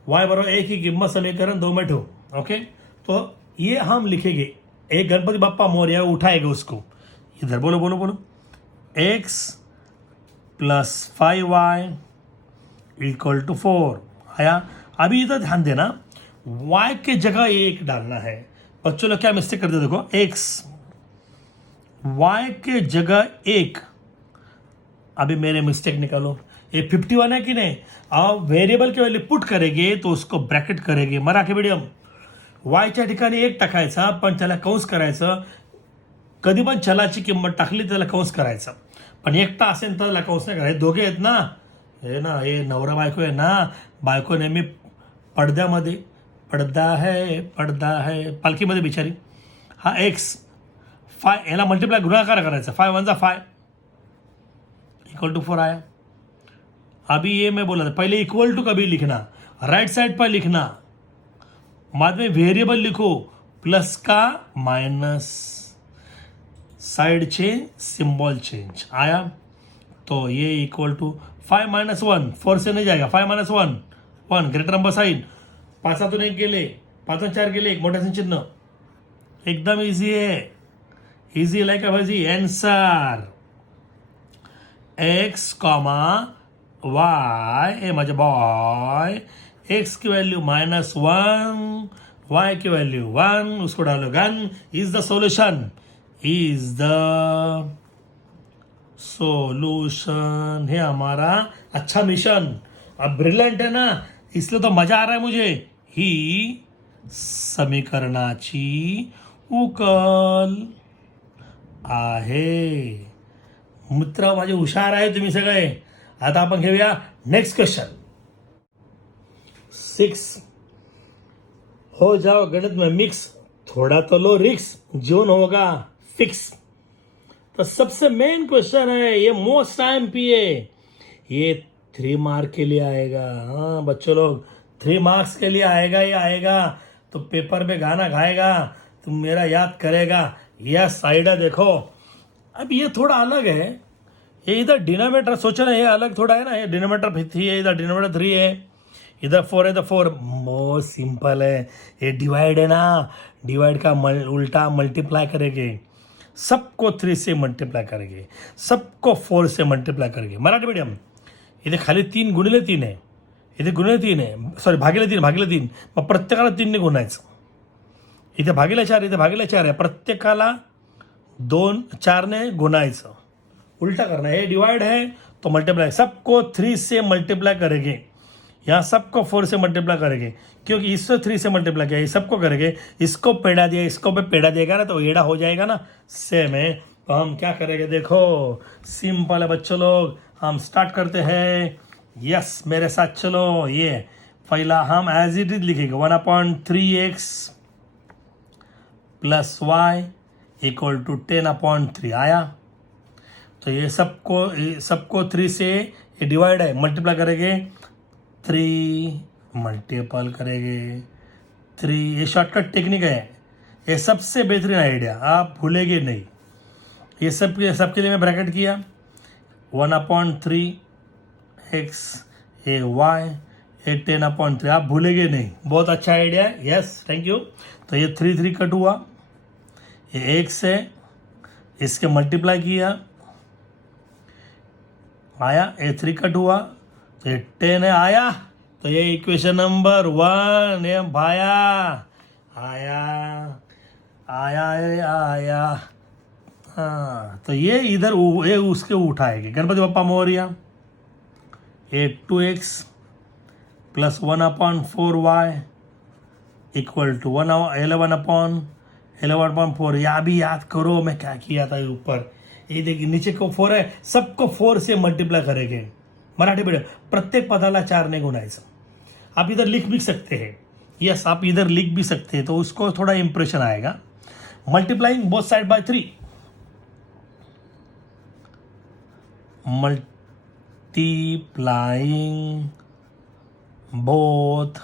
y बराबर 1 की किंमत समीकरण 2 में ठेवू, ओके. तो ये हम लिखेंगे, एक गणपति बप्पा मोरया उठाएगा उसको, इधर बोलो बोलो बोलो, x plus 5y equal to 4 आया. अभी इधर ध्यान देना, y के जगह 1 डालना है. बच्चों लोग क्या मिस्टेक करते देखो, x y के जगह 1, अभी मेरे मिस्टेक निकालो, ये 51 है कि नहीं, आप व्हेरिएबल के वैल्यू पुट करेंगे तो उसको ब्रॅकेट करेंगे. मराठी मीडियम, वायच्या ठिकाणी 1 टाकायचा, पण त्याला कंस करायचं, कधी पण चलाची किंमत टाकली त्याला कंस करायचा, पण एकटा असेल तर त्याला कंस नाही करायचं. दोघे आहेत ना, हे नवरा बायको आहे ना, बायको नेहमी पडद्यामध्ये, पडदा है पालखीमध्ये बिचारी, हा x 5 याला मल्टिप्लाय गुणाकार करायचा, 5 1 जा 5 इक्वल टू 4 आया. अभी ये मैं बोला था, पहले इक्वल टू कभी लिखना, राइट साइड पर लिखना, बाद में वेरिएबल लिखो, प्लस का minus, side change, symbol change आया. तो ये इक्वल टू 5 माइनस 1, 4 से नहीं जाएगा, 5 माइनस 1 1, ग्रेटर नंबर साइन, 5 1 गेले, 5 4 गेले, एक मोठ्या चिन्ह, एकदम इझी आहे, इझी लाईक अ भाजी. आन्सर x कॉमा y, ए माझे बॉय, x की वैल्यू -1, y की वैल्यू 1, उसको डालो गन, इज द सॉल्यूशन, है हमारा अच्छा मिशन. अब ब्रिलियंट है ना, इसलिए तो मजा आ रहा है मुझे. ही समीकरणाची उकल आहे. मित्र माझे हुशार आहे तुम्ही सगळे. आता आपण घेऊया नेक्स्ट क्वेश्चन. 6, हो जाओ गणित में मिक्स, थोड़ा तो लो रिक्स, जीवन होगा फिक्स. तो सबसे मेन क्वेश्चन है, ये मोस्ट टाइम पी है, ये 3 मार्क के लिए आएगा. हाँ बच्चों लोग, 3 मार्क्स के लिए आएगा, ये आएगा तो पेपर में गाना गाएगा, तुम मेरा याद करेगा. यह साइड है देखो. अब ये थोड़ा अलग है, ये इधर डिनोमिनेटर सोचो ना, ये अलग थोड़ा है ना, ये डिनोमिनेटर 3 है, इधर डिनोमिनेटर 3 है, इधर 4 है, तो 4 बहुत सिंपल है. ये डिवाइड है ना, डिवाइड का उल्टा मल्टीप्लाई करेंगे, सबको 3 से मल्टीप्लाई करेंगे, सबको 4 से मल्टीप्लाई करेंगे. मराठी मीडियम, इथे खाली 3 गुणिले 3 आहे, इथे गुणिले 3 आहे, सॉरी भागिले 3, मग प्रत्येकाला 3ने गुणायचं. इथे भागिले 4, इथे भागिले 4 आहे, प्रत्येकाला 2 4 ने गुणायचं, उल्टा करना. ये डिवाइड है तो मल्टीप्लाई, सबको 3 से मल्टीप्लाई करेंगे, यहाँ सबको 4 से मल्टीप्लाई करेंगे, क्योंकि इससे 3 से मल्टीप्लाई किया, ये सबको करेंगे, इसको पेड़ा दिया, इसको पे पेड़ा देगा ना, तो एड़ा हो जाएगा ना, सेम है. तो हम क्या करेंगे देखो, सिंपल है बच्चों लोग, हम स्टार्ट करते हैं. यस मेरे साथ चलो. ये पहला हम एज इट इज लिखेंगे, 1/3x plus y equal to 10/3 आया. तो ये सबको 3 से, ये डिवाइड है, मल्टीप्लाई करेंगे, 3 मल्टीपल करेंगे 3. ये शॉर्टकट टेक्निक है, ये सबसे बेहतरीन आइडिया, आप भूलेंगे नहीं. ये सबके लिए मैं ब्रैकेट किया, 1/3x, ये y, ये 10/3 आप भूलेंगे नहीं, बहुत अच्छा आइडिया है, यस थैंक यू। तो ये 3 कट हुआ, ये 1 से इसके मल्टीप्लाई किया, आया, ये 3 कट हुआ, तो ये 10 है, आया। तो ये इक्वेशन नंबर 1 ये भाया आया आया आया। हाँ, तो ये इधर ये उसके उठाएंगे। गणपति बप्पा मोरिया। ये 2x plus 1/4y equal to 11/4। या भी याद करो मैं क्या किया था ऊपर, ये देखिए नीचे को 4 है, सबको 4 से मल्टीप्लाई करेंगे। मराठी मीडियम प्रत्येक पदाला 4 ने गुणायचं। आप इधर लिख भी सकते हैं, यस आप इधर लिख भी सकते हैं, तो उसको थोड़ा इंप्रेशन आएगा। Multiplying both side by 3, multiplying both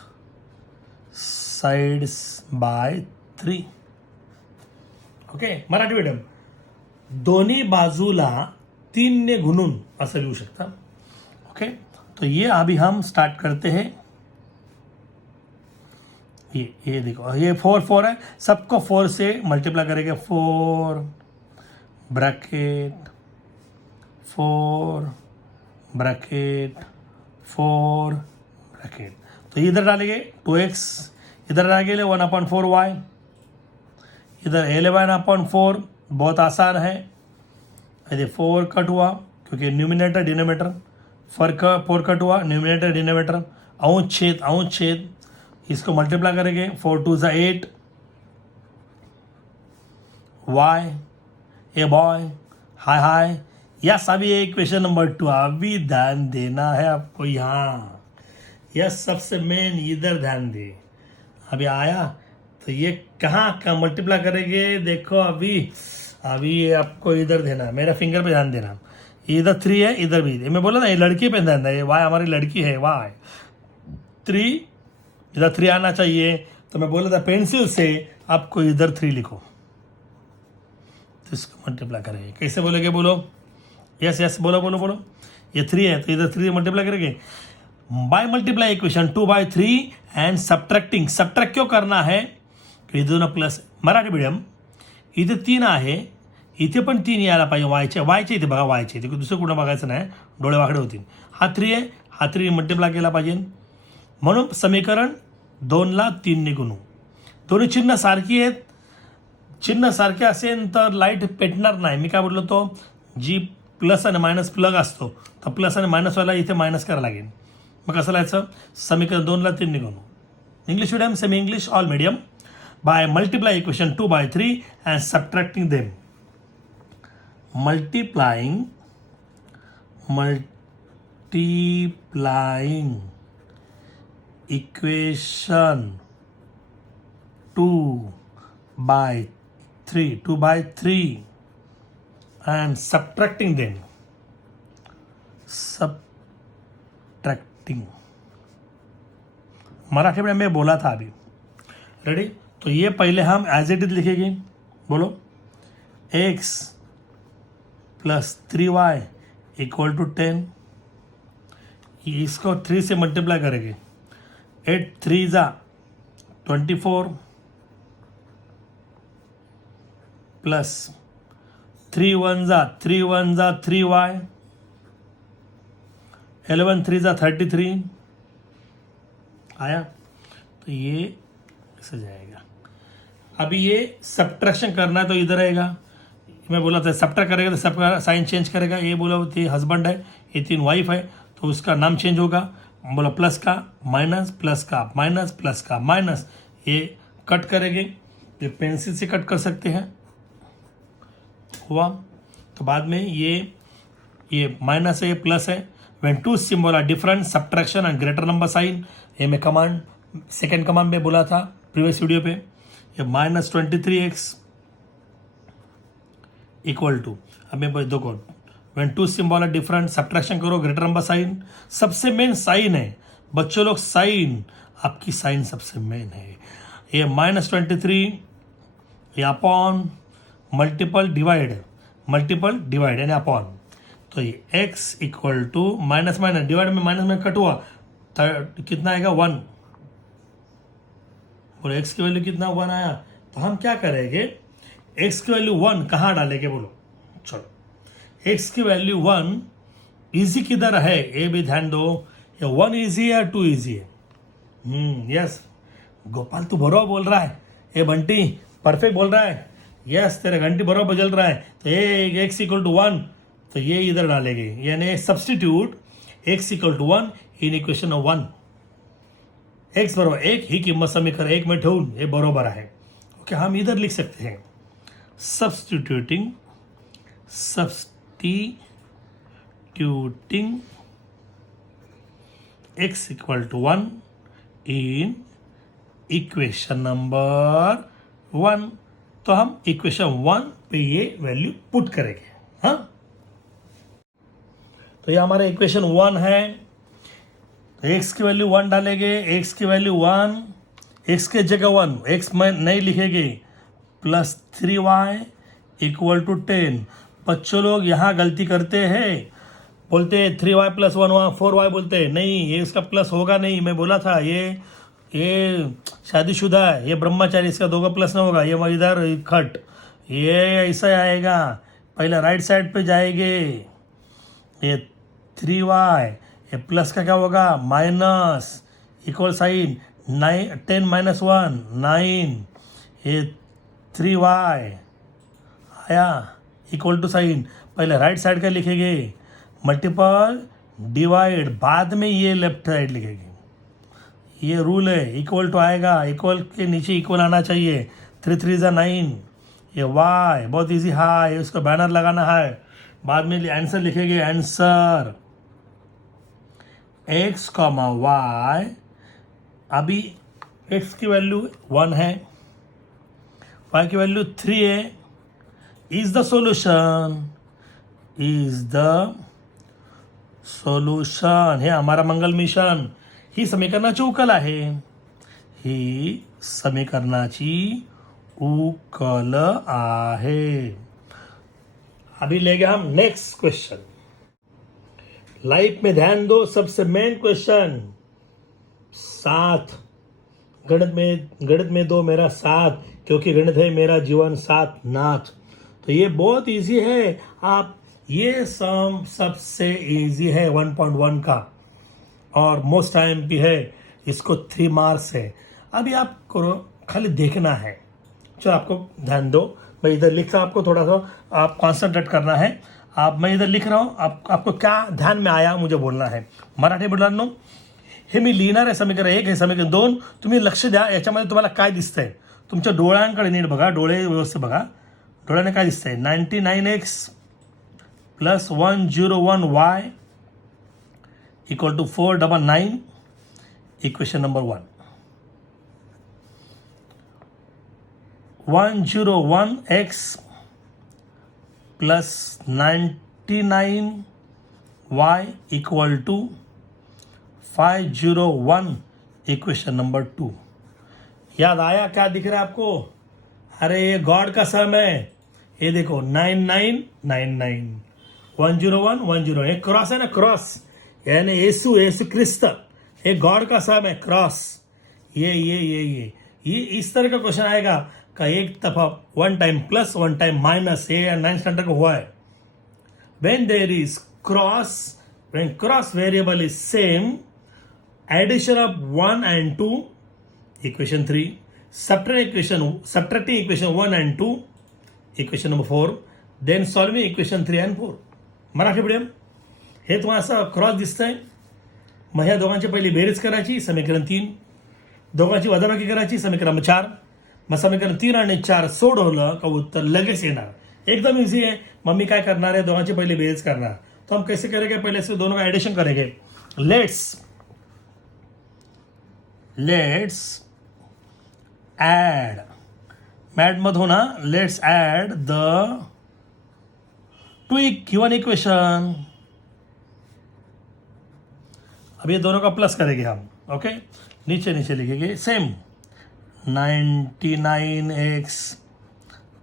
sides by 3। Okay, Marathi medium दोन्ही बाजूला 3 ने गुणून असं लिहू शकता। ओके, तो ये अभी हम स्टार्ट करते हैं। ये देखो, ये 4 है, सबको 4 से मल्टीप्लाई करेंगे। 4 ब्रैकेट 4 ब्रैकेट 4 ब्रैकेट, तो इधर डालेंगे 2x, इधर डालेंगे 1/4y, इधर 11/4। बहुत आसान है, यदि 4 कट हुआ क्योंकि न्यूमिनेटर डिनोमिनेटर 4 कट हुआ, न्यूमिनेटर डिनोमिनेटर अंश छेद, इसको मल्टीप्लाई करेंगे। 4 2 ज़ा 8 y a boy hi. Yes, अभी ये इक्वेशन नंबर 2 अभी ध्यान देना है आपको यहाँ। यस, सबसे मेन इधर ध्यान दे। अभी आया तो ये कहाँ मल्टीप्लाई करेंगे, देखो अभी ये आपको इधर देना है, मेरा फिंगर पे ध्यान देना। इधर 3 है, इधर भी मैं बोला ना ये लड़की पे ध्यान है, वाई हमारी लड़की है, वाई 3, इधर 3 आना चाहिए। तो मैं बोला था पेंसिल से आपको इधर 3 लिखो, तो इसको मल्टीप्लाई करेंगे। कैसे बोलेंगे, बोलो यस बोलो। ये 3 है तो इधर 3 मल्टीप्लाई करेंगे bye multiply equation 2/3 and subtract क्यों करना है, इथे दोन प्लस। मराठी मीडियम इथे 3 आहे, इथे पण 3 यायला पाहिजे, वायचे इथे बघा, वायचे इथे दुसरं कुठं बघायचं नाही, डोळे वाकडे होतील। हा 3 आहे, हा 3 मल्टीप्लाई केला पाहिजे, म्हणून समीकरण 2ला 3 ने गुणू। दोन्ही चिन्ह सारखी आहेत, चिन्ह सारखे असेल तर लाईट पेटणार नाही। मी काय बोललो तो, जी प्लस आणि मायनस प्लग असतो, तर प्लस आणि मायनसवाला इथे मायनस करायला लागेल। मग कसं लिहायचं, समीकरण 2ला 3 ने गुणू। English medium, semi English, all medium, by multiply equation 2/3 and subtracting them. Multiplying equation 2/3 and subtracting them. Subtracting Marathi में मैं बोला था अभी, रेडी। तो ये पहले हम एज इट इज लिखेंगे, बोलो x plus 3y equal to 10। इसको 3 से मल्टीप्लाई करेंगे, 8 3 ज़ा 24 प्लस 3 1 ज़ा 3y, 11 3 ज़ा 33 आया। तो ये ऐसे जाएगा। अभी ये सब्ट्रैक्शन करना है तो इधर आएगा, मैं बोला था सब्ट्रैक्ट करेगा तो सबका साइन चेंज करेगा। ये बोला ये हस्बैंड है, ये 3 वाइफ है, तो उसका नाम चेंज होगा। बोला प्लस का माइनस, प्लस का माइनस, प्लस का माइनस, ये कट करेंगे, ये पेंसिल से कट कर सकते हैं, हुआ। तो बाद में ये माइनस है, ये प्लस है। When two symbol are different, subtraction and greater number sign, ये मैं कमांड सेकेंड कमांड में बोला था प्रीवियस वीडियो पे। ये -23x इक्वल टू, अब मैं देखो when two symbol are different, subtraction करो, ग्रेटर नंबर साइन, सबसे मेन साइन है बच्चों लोग, साइन आपकी साइन सबसे मेन है। ये -23 ये अपॉन मल्टीपल डिवाइड यानी अपॉन, तो ये x equal to minus divide में माइनस में कट हुआ, कितना आएगा 1। बोलो x की वैल्यू कितना 1 आया। तो हम क्या करेंगे, x की वैल्यू 1 कहाँ डालेंगे बोलो। चलो x की वैल्यू 1 इजी किधर है ये भी ध्यान दो। ये 1 इजी है या 2 इजी है। यस गोपाल तू बरोबर बोल रहा है। ये बंटी परफेक्ट बोल रहा है। यस तेरा घंटी बरोबर बजल रहा है। तो ये x इक्वल टू 1 तो ये इधर डालेंगे, यानी substitute x equal to 1 in equation 1। x बरोबर 1 ही किंमत समीकरण 1 में ठेवून हे बरोबर आहे। ओके हम इधर लिख सकते हैं substituting x equal to 1 in equation number 1। तो हम इक्वेशन 1 पे ये वैल्यू पुट करेंगे। हाँ तो ये हमारा इक्वेशन 1 है। तो x की वैल्यू 1 डालेंगे, x की वैल्यू 1, x के जगह 1 x में नहीं लिखेंगे, प्लस 3y इक्वल टू 10। बच्चों लोग यहाँ गलती करते हैं, बोलते हैं 3y प्लस 1 4y बोलते हैं। नहीं ये इसका प्लस होगा नहीं, मैं बोला था ये शादीशुदा है, ये ब्रह्मचारी, इसका 2 का प्लस नहीं होगा। ये इधर खट ये ऐसा आएगा, पहले राइट साइड पे जाएंगे। ये 3y ये प्लस का क्या होगा माइनस इक्वल साइन 10 माइनस 1 9। ये 3y आया इक्वल टू साइन, पहले राइट साइड का लिखेंगे मल्टीपल डिवाइड, बाद में ये लेफ्ट साइड लिखेंगे। ये रूल है, इक्वल टू आएगा, इक्वल के नीचे इक्वल आना चाहिए। 3 3 ज़ा 9। ये y बहुत इजी है, उसको बैनर लगाना है, बाद में आंसर लिखेंगे। आंसर x, y, अभी x की वैल्यू 1 है, y की वैल्यू 3 है। इज द सोल्यूशन हे हमारा मंगल मिशन। ही समीकरणाची उकल आहे, ही समीकरणाची उकल आहे। अभी लेंगे हम नेक्स्ट क्वेश्चन। लाइफ में ध्यान दो, सबसे मेन क्वेश्चन 7। गणित में दो मेरा साथ, क्योंकि गणित है मेरा जीवन साथ नाथ। तो ये बहुत इजी है। आप ये सम सबसे इजी है 1.1 का, और मोस्ट टाइम भी है, इसको 3 मार्क्स है। अभी आपको खाली देखना है। चलो आपको ध्यान दो, मैं इधर लिख रहा हूँ, आपको थोड़ा सा आप कॉन्सेंट्रेट करना है। मैं इधर लिख रहा हूँ, आपको क्या ध्यान में आया मुझे बोलना है। मराठी मुलांनो हे मी लिहिणार आहे समीकरण 1 हे समीकरण 2। तुम्ही लक्ष द्या, याच्यामध्ये तुम्हाला काय दिसतंय, तुमच्या डोळ्यांकडे नीट बघा, डोळे व्यवस्थित बघा, डोळ्याने काय दिसतंय। 99x plus 101y equal to 499 equation number 1। 101x plus 99y equal to 501 equation number 2। याद आया क्या दिख रहा है आपको? अरे ये गॉड का सम है, ये देखो 9999 101 101, ये क्रॉस है ना, क्रॉस यानी यीशु क्रिस्त, ये गॉड का सम है क्रॉस। ये इस तरह का क्वेश्चन आएगा का एक दफा 1 टाइम प्लस 1 टाइम माइनस, ये 9th स्टैंडर्ड का हुआ है। when there is cross, when cross variable is same, addition of 1 and 2 equation 3, subtracting equation 1 and 2 equation number 4, then solving equation 3 and 4। Marathi medium हे तुम्हाला असं क्रॉस दिसतंय। मग ह्या दोघांची पहिली बेरीज करायची, समीकरण 3, दोघांची वजाबाकी करायची, समीकरण 4। मग समीकरण 3 आणि 4 सोडवलं का उत्तर लगेच येणार, एकदम इजी है। मम्मी काय करणार है, दोनों पहले बेरीज करना। तो हम कैसे करेंगे, पहले से दोनों का एडिशन करेंगे। लेट्स ऐड, मैड मत होना, let's add the two given equation. अब ये दोनों का प्लस करेंगे हम, ओके। नीचे लिखेंगे same 99x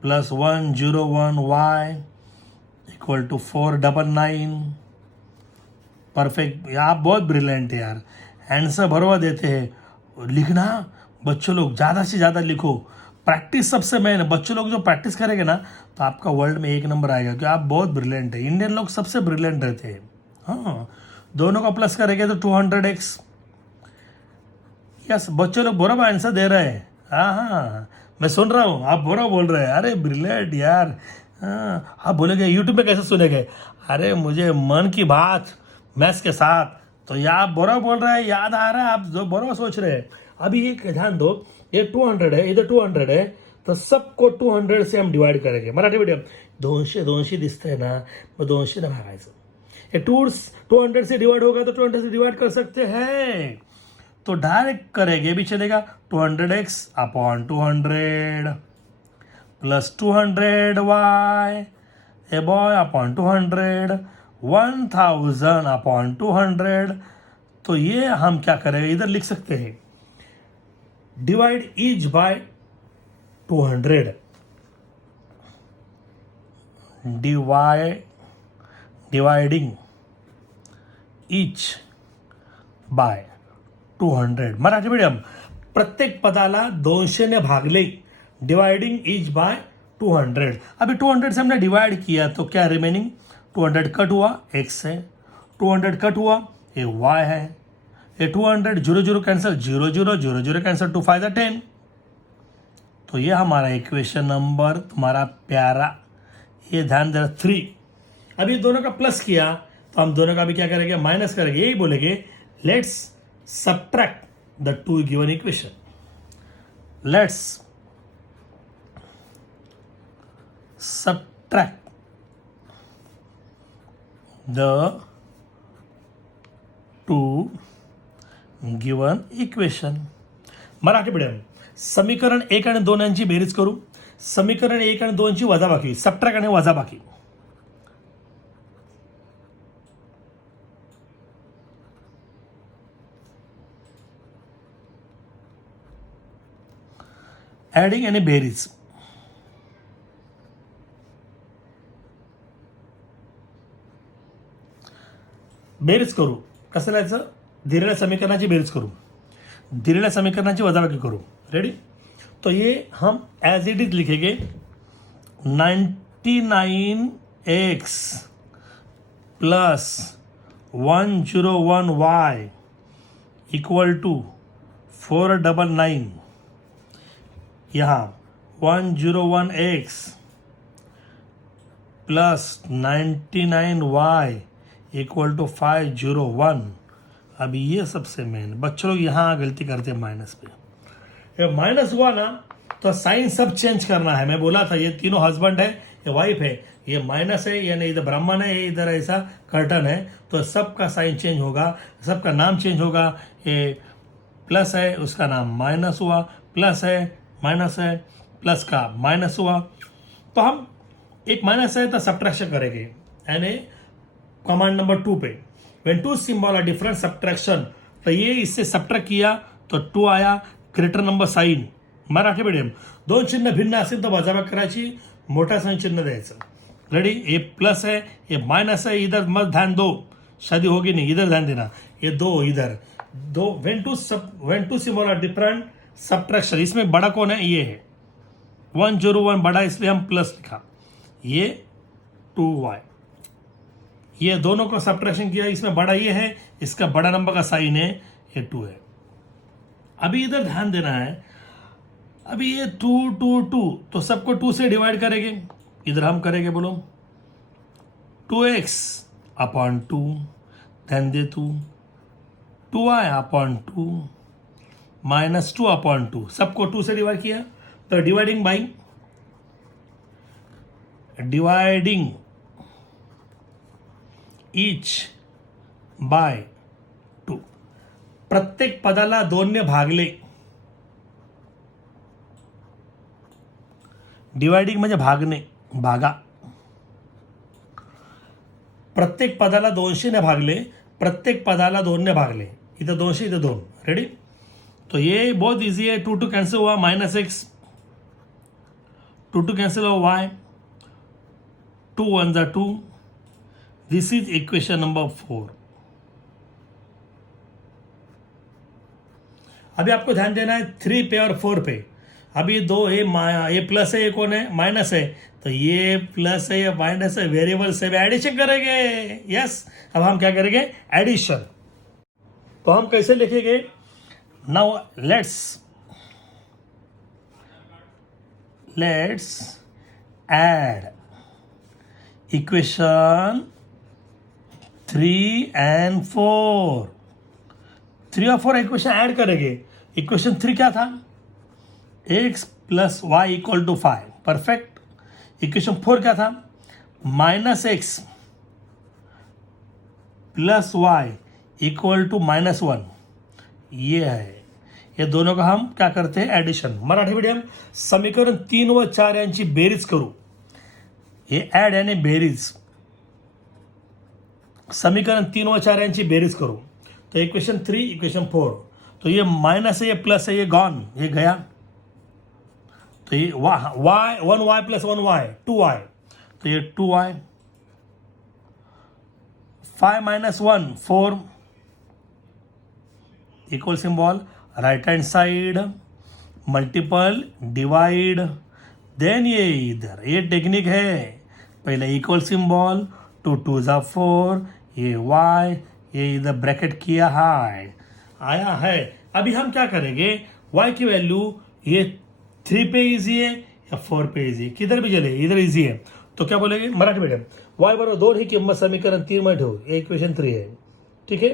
plus 101y equal to 499। Perfect, आप बहुत ब्रिलियंट है यार, आंसर बरोबर देते हैं। लिखना बच्चों लोग ज़्यादा से ज़्यादा लिखो, प्रैक्टिस सबसे मेन है। बच्चों लोग जो प्रैक्टिस करेंगे ना तो आपका वर्ल्ड में 1 नंबर आएगा, क्योंकि आप बहुत ब्रिलियंट है। इंडियन लोग सबसे ब्रिलियंट रहते हैं। हाँ, दोनों का प्लस करेंगे तो 200x। यस, बच्चों लोग बराबर आंसर दे रहे हैं। हाँ हाँ, मैं सुन रहा हूँ, आप बराबर बोल रहे हैं। अरे ब्रिलियंट यार। हाँ, आप बोलेंगे यूट्यूब पे कैसे सुनेंगे? अरे मुझे मन की बात मैथ्स के साथ, तो ये आप बराबर बोल रहे हैं, याद आ रहा है, आप जो बराबर सोच रहे हैं। अभी एक ध्यान दो, ये 200 है, इधर 200 है, तो सबको 200 से हम डिवाइड करेंगे। मराठी मीडियम 200 दिसतंय ना, मग 200 ने भागायचं। ये 200 से डिवाइड होगा तो 200 से डिवाइड कर सकते हैं, तो डायरेक्ट करेंगे भी चलेगा। 200x upon 200 plus 200y a boy upon 200 1000 upon 200। तो ये हम क्या करेंगे, इधर लिख सकते हैं divide each by 200, dividing each by 200। Marathi medium प्रत्येक पदाला 200 ने भागले, डिवाइडिंग ईच बाय 200। अभी 200 से हमने डिवाइड किया तो क्या रिमेनिंग, 200 कट हुआ, x है, 200 कट हुआ, ये y है, ये 200 0 0 कैंसिल, 0 0 0 0 कैंसिल, 2 5 10। तो ये हमारा इक्वेशन नंबर तुम्हारा प्यारा, ये ध्यान देना 3। अभी दोनों का प्लस किया तो हम दोनों का भी क्या करेंगे, माइनस करेंगे। यही बोलेंगे let's subtract the two given equation. Let's subtract the two given equation. Marathi medium समीकरण 1 आणि 2 यांची बेरीज करू, समीकरण 1 आणि 2 ची वजाबाकी, सबट्रॅक्ट आणि वजाबाकी। ॲडिंग आणि बेरीज। बेरीज करू, कसं लिहायचं, दिलेल्या समीकरणाची बेरीज करू, दिलेल्या समीकरणाची वजाबाकी करू। रेडी? तो ये हम एज इट इज लिखेंगे 99x plus 101y equal to 499। यहाँ 101x plus 99y equal to 501। अभी ये सबसे मेन, बच्चों लोग यहाँ गलती करते हैं माइनस पे। ये माइनस हुआ ना तो साइन सब चेंज करना है। मैं बोला था ये तीनों हस्बैंड है, ये वाइफ है, ये माइनस है, यानी इधर ब्राह्मण है, ये इधर ऐसा कर्टन है, तो सबका साइन चेंज होगा, सबका नाम चेंज होगा। ये प्लस है, उसका नाम माइनस हुआ, प्लस है, माइनस है, प्लस का माइनस हुआ। तो हम एक माइनस है तो सब्ट्रैक्शन करेंगे, यानी कमांड नंबर 2 पे when two symbol are different subtraction, तो ये इससे सब्ट्रैक्ट किया तो 2 आया, greater number sign. Marathi medium 2 चिन्ह भिन्न असेल तर वजाबाकी करायची, मोठा साइन चिन्ह द्यायचं। रेडी? ये प्लस है, ये माइनस है, इधर मत ध्यान दो, शादी होगी नहीं, इधर ध्यान देना। ये 2 इधर, 2 when two symbol are different subtraction, इसमें बड़ा कौन है, ये है 101 बड़ा, इसलिए हम प्लस लिखा। ये 2y, ये दोनों को सब्ट्रैक्शन किया, इसमें बड़ा ये है, इसका बड़ा नंबर का साइन है, ये 2 है। अभी इधर ध्यान देना है, अभी ये 2 2 2 तो सबको 2 से डिवाइड करेंगे, इधर हम करेंगे, बोलो 2x अपॉन 2, ध्यान दे 2y अपॉन 2 माइनस 2 अपॉन 2, सबको 2 से डिवाइड किया तो dividing by dividing each by 2। प्रत्येक पदाला 2 ने भागले, डिवाइडिंग म्हणजे भागणे, भागा। प्रत्येक पदाला 200 ने भागले, प्रत्येक पदाला 2 ने भागले, इधर 200 इधर 2। रेडी? तो ये बहुत इजी है, 2 2 कैंसिल हुआ, माइनस एक्स, 2 2 कैंसिल हुआ, वाई, 2 1 जा 2। This is equation number 4। अभी आपको ध्यान देना है 3 पे और 4 पे। अभी दो ये प्लस है, ये कौन है, माइनस है, तो ये प्लस है ये माइनस है, वेरिएबल से भी एडिशन करेंगे। यस, अब हम क्या करेंगे, एडिशन। तो हम कैसे लिखेंगे, now let's add equation 3 and 4। 3 और 4 इक्वेशन ऐड करेंगे। इक्वेशन 3 क्या था, x plus y equal to 5, perfect. Equation 4 क्या था, minus x plus y equal to -1, ये है। ये दोनों का हम क्या करते हैं, एडिशन। मराठी मीडियम समीकरण 3 व 4 यांची बेरीज करू, हे ॲड यानी बेरीज। समीकरण 3 व 4 यांची बेरीज करू, तो इक्वेशन 3 इक्वेशन 4, तो ये माइनस है ये प्लस है, ये गॉन, ये गया। तो ये Y 1y plus 1y 2y, तो ये 2y। 5 minus 1 4, equal symbol, right hand side multiple divide, then ये इधर ये टेक्निक है, पहले इक्वल सिंबल 2 2 ज़ा 4, ये y, ये इधर ब्रैकेट किया है, आया है। अभी हम क्या करेंगे, y की वैल्यू ये 3 पे इजी है या 4 पे इजी है, किधर भी चले, इधर इजी है, तो क्या बोलेंगे मराठी मीडियम, y बरोबर 2 ही किंमत समीकरण 3 मध्ये ठेवू, ये इक्वेशन 3 है, ठीक है।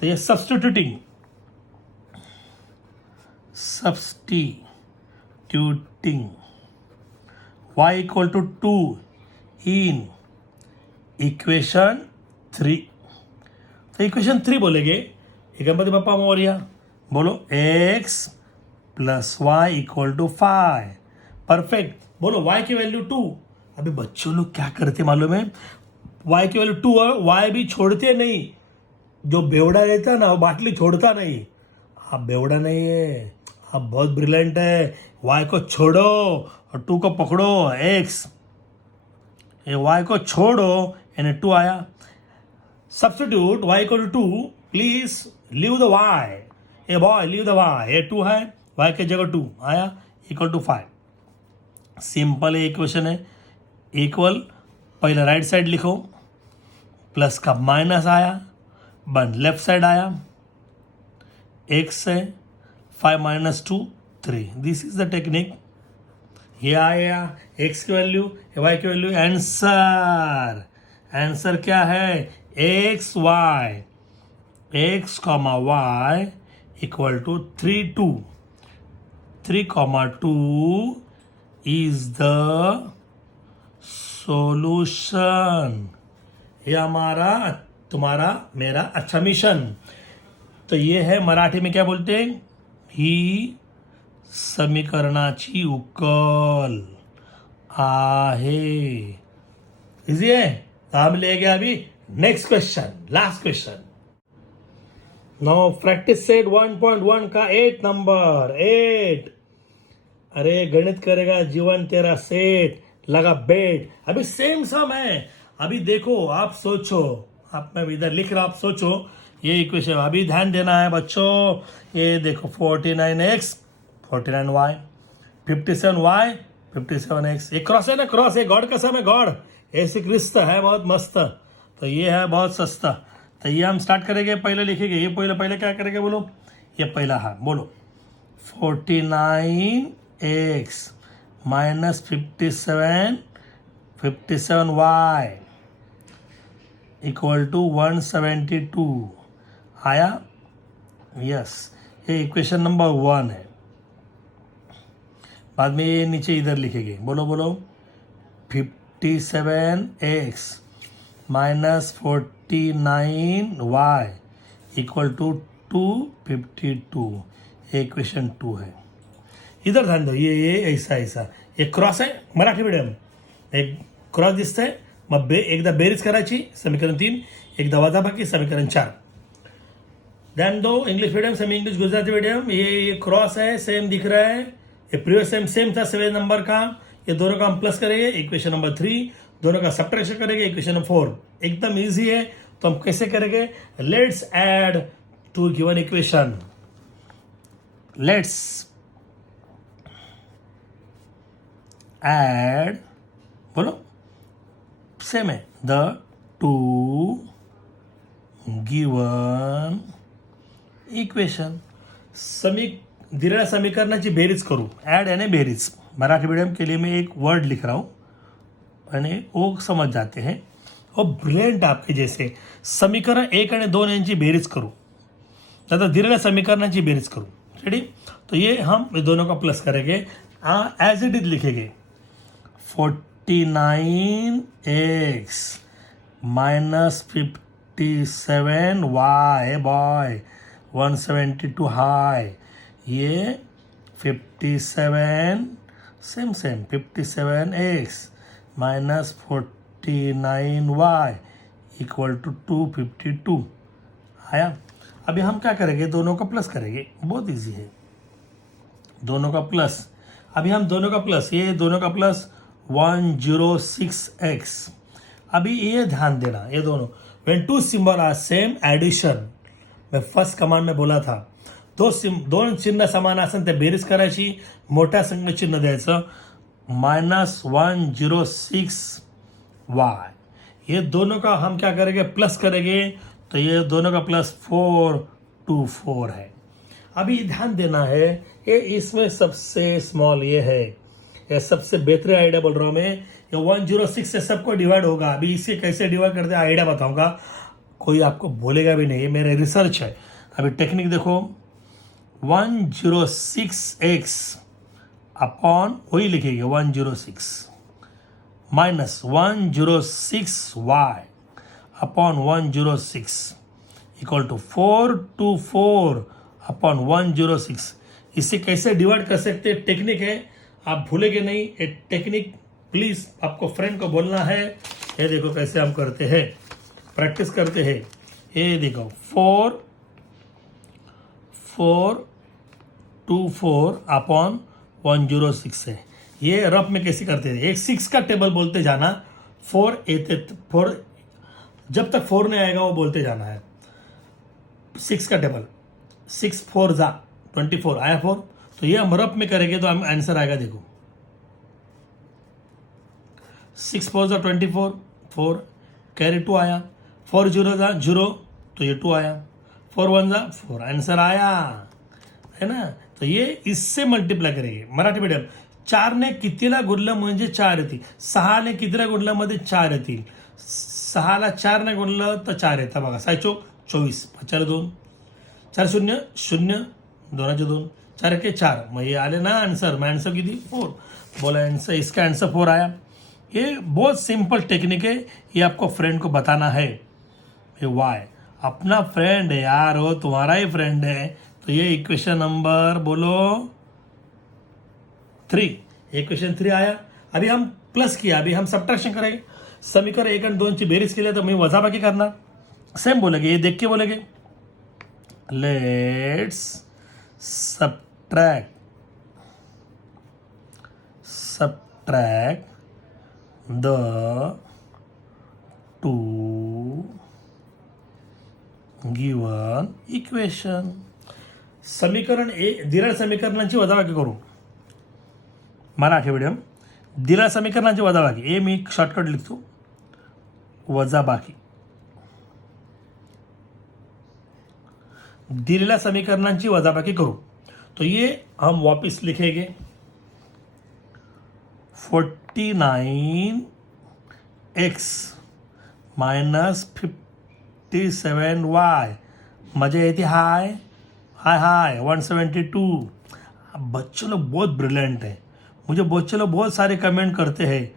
तो ये substituting y equal to 2 in equation 3, तो इक्वेशन 3 बोलेंगे, गणपति बप्पा मोरया, बोलो x plus y equal to 5, perfect. बोलो y की वैल्यू 2। अभी बच्चों लोग क्या करते मालूम है, y की वैल्यू 2 है, y भी छोड़ते नहीं। जो बेवड़ा रहता है ना वो बाटली छोड़ता नहीं, आप बेवड़ा नहीं है, आप बहुत ब्रिलियंट है। y को छोड़ो और 2 को पकड़ो, x, ये y को छोड़ो यानी 2 आया। Substitute y equal to 2, please leave the y, a boy leave the y, ये 2 है, y के जगह 2 आया, इक्वल टू 5। सिंपल इक्वेशन है, इक्वल पहले राइट साइड लिखो, प्लस का माइनस आया, बन लेफ्ट साइड आया, x है 5 minus 2 3, this is the technique. ये आया x की वैल्यू, y की वैल्यू, आंसर, आंसर क्या है, x comma y equal to 3 2, 3,2 is the solution। ये हमारा तुम्हारा मेरा अच्छा मिशन। तो ये है मराठी में क्या बोलते हैं, ही समीकरणाची उकल आहे। इजी है, तो हम ले गए अभी next question, last question. Now practice set 1.1 का 8 नंबर 8। अरे गणित करेगा जीवन तेरा सेट, लगा बेट। अभी सेम सम है, अभी देखो आप सोचो, आप मैं इधर लिख रहा, आप सोचो ये इक्वेशन। अभी ध्यान देना है बच्चों, ये देखो 49x 49y 57y 57x, ये क्रॉस है ना, क्रॉस है, गॉड का सम है, गॉड ऐसे क्रिस्त है बहुत मस्त, तो ये है बहुत सस्ता। तो ये हम स्टार्ट करेंगे, पहले लिखेंगे, ये पहले क्या करेंगे बोलो, ये पहला है, बोलो 49x minus 57y equal to 172 आया, यस, ये इक्वेशन नंबर 1 है। बाद में ये नीचे इधर लिखेंगे, बोलो 57x minus 49y equal to 252, ये इक्वेशन 2 है। इधर ध्यान दो, ये ऐसा ये क्रॉस आहे मराठी मीडियम, एक क्रॉस दिसतंय, मग एकदा बेरीज करायची समीकरण 3, एकदा वजाबाकी समीकरण 4। ध्यान दो, English medium semi English Gujarati medium, ये क्रॉस है, सेम दिख रहा है, ये प्रीवियस सेम था 7 नंबर का, ये दोनों का हम प्लस करेंगे, इक्वेशन नंबर 3, दोनों का सब्ट्रैक्शन करेंगे, इक्वेशन नंबर 4। एकदम ईजी है, तो हम कैसे करेंगे, let's add two given equation. Let's add, बोलो सेम है, द टू गिवन इक्वेशन. दिलेल्या समीकरणाची बेरीज करू. ऐड यानी बेरीज. मराठी मीडियम के लिए मैं एक वर्ड लिख रहा हूँ यानी वो समझ जाते हैं. और ब्रिलियंट आपके जैसे समीकरण 1 आणि 2 यांची बेरीज करू. आता दिलेल्या समीकरणाची बेरीज करू. रेडी. तो ये हम दोनों का प्लस करेंगे. एज इट इज लिखेंगे 49x minus 57y boy 172 high. ये 57 same 57x minus 49y equal to 252 आया. अभी हम क्या करेंगे, दोनों का प्लस करेंगे. बहुत इजी है, दोनों का प्लस. अभी हम दोनों का प्लस, ये दोनों का प्लस 106x. अभी ये ध्यान देना, ये दोनों when two symbol are same addition. मैं फर्स्ट कमांड में बोला था दोन चिन्ह समान असेल ते बेरीज करायची, मोठ्या संख्या चिन्ह द्यायचं. -106y. ये दोनों का हम क्या करेंगे, प्लस करेंगे. तो ये दोनों का प्लस 424 है. अभी ध्यान देना है, ये इसमें सबसे स्मॉल ये है, ये सबसे बेहतरीन आइडिया बोल रहा हूँ मैं. ये 106 से सबको डिवाइड होगा. अभी इसे कैसे डिवाइड करते हैं आइडिया बताऊंगा, कोई आपको बोलेगा भी नहीं, ये मेरे रिसर्च है. अभी टेक्निक देखो, 106x अपॉन वही लिखेंगे 106 minus 106y upon 106 equal to 424 upon 106. इसे कैसे डिवाइड कर सकते हैं, टेक्निक है, आप भूलेंगे नहीं. ये टेक्निक प्लीज आपको फ्रेंड को बोलना है. ये देखो कैसे हम करते हैं, प्रैक्टिस करते हैं. ये देखो 424 अपॉन 106 है. ये रफ में कैसे करते हैं, एक 6 का टेबल बोलते जाना. 4 जब तक 4 नहीं आएगा वो बोलते जाना है. 6 का टेबल, 6 4 जा 24 आया 4. तो ये हम रफ में करेंगे तो हम आंसर आएगा. देखो 6 4 जा 24, 4 कैरी 2 आया. 4 0 जा 0, तो ये 2 आया. 4 1 जा 4, आंसर आया है ना. तो ये इससे मल्टिप्लाय करेंगे. मराठी मीडियम 4 ने कितीला गुणलं म्हणजे 4 येतील. 6 ने कितीला गुणलं मध्ये 4 येतील. 6 ला 4 ने गुणलं तर 4 येतं बघा. 6 चौक 24, 4 2, 4 0 0, 2 2, 4 के 4. मग ये आले ना आंसर. मैं आंसर किती 4 बोला. आंसर इसका आंसर 4 आया. ये बहुत सिंपल टेक्निक है, ये आपको फ्रेंड को बताना है. ये वाई अपना फ्रेंड है यार, वो तुम्हारा ही फ्रेंड है. तो ये इक्वेशन नंबर बोलो 3. इक्वेशन 3 आया. अभी हम प्लस किया, अभी हम सब्ट्रैक्शन करेंगे. समीकरण 1 आणि 2 ची बेरीज केली तर मी वजाबाकी करणार. सेम बोलेंगे, ये देख के बोलेंगे let's subtract the two given equation. समीकरण दिलेल्या समीकरणांची वजाबाकी करू. मराठी मीडियम दिलेल्या समीकरणांची वजाबाकी. हे मी शॉर्टकट लिखतो, वजाबाकी. दिलेल्या समीकरणांची वजाबाकी करू. तो ये हम वापस लिखेंगे 49x माइनस 57y. मजा येती हाय हाय हाय 172. बच्चे लोग बहुत ब्रिलियंट है. मुझे बच्चे लोग बहुत सारे कमेंट करते हैं,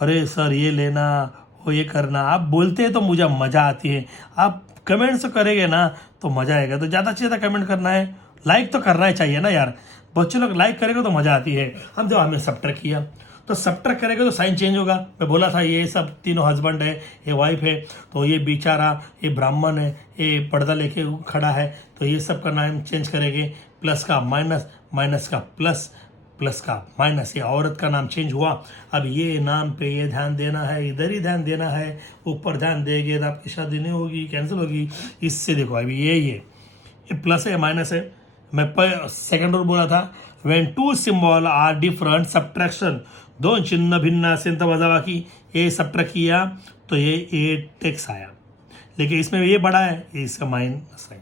अरे सर ये लेना, वो ये करना. आप बोलते हैं तो मुझे मज़ा आती है. आप कमेंट्स करेंगे ना तो मज़ा आएगा. तो ज़्यादा से ज़्यादा कमेंट करना है, लाइक तो करना ही चाहिए ना यार. बच्चे लोग लाइक करेंगे तो मज़ा आती है. हम जब हमने सब्ट्रैक्ट किया तो सब्ट्रैक्ट करेंगे तो साइन चेंज होगा. मैं बोला था ये सब तीनों हस्बैंड है, ये वाइफ है, तो ये बेचारा ये ब्राह्मण है, ये पर्दा लेके खड़ा है, तो ये सब का नाम चेंज करेंगे. प्लस का माइनस, माइनस का प्लस, प्लस का माइनस. ये औरत का नाम चेंज हुआ. अब ये नाम पे ये ध्यान देना है, इधर ही ध्यान देना है. ऊपर ध्यान देंगे तो आपकी शादी नहीं होगी, कैंसिल होगी. इससे देखो अभी ये प्लस है माइनस है, मैं सेकंड रूल बोला था, when two symbol are different subtraction, दोन चिन्ह भिन्न असेल तर वजाबाकी, ये सब्ट्रैक्ट किया तो ये 8x आया, लेकिन इसमें ये बड़ा है, ये इसका माइनस साइन।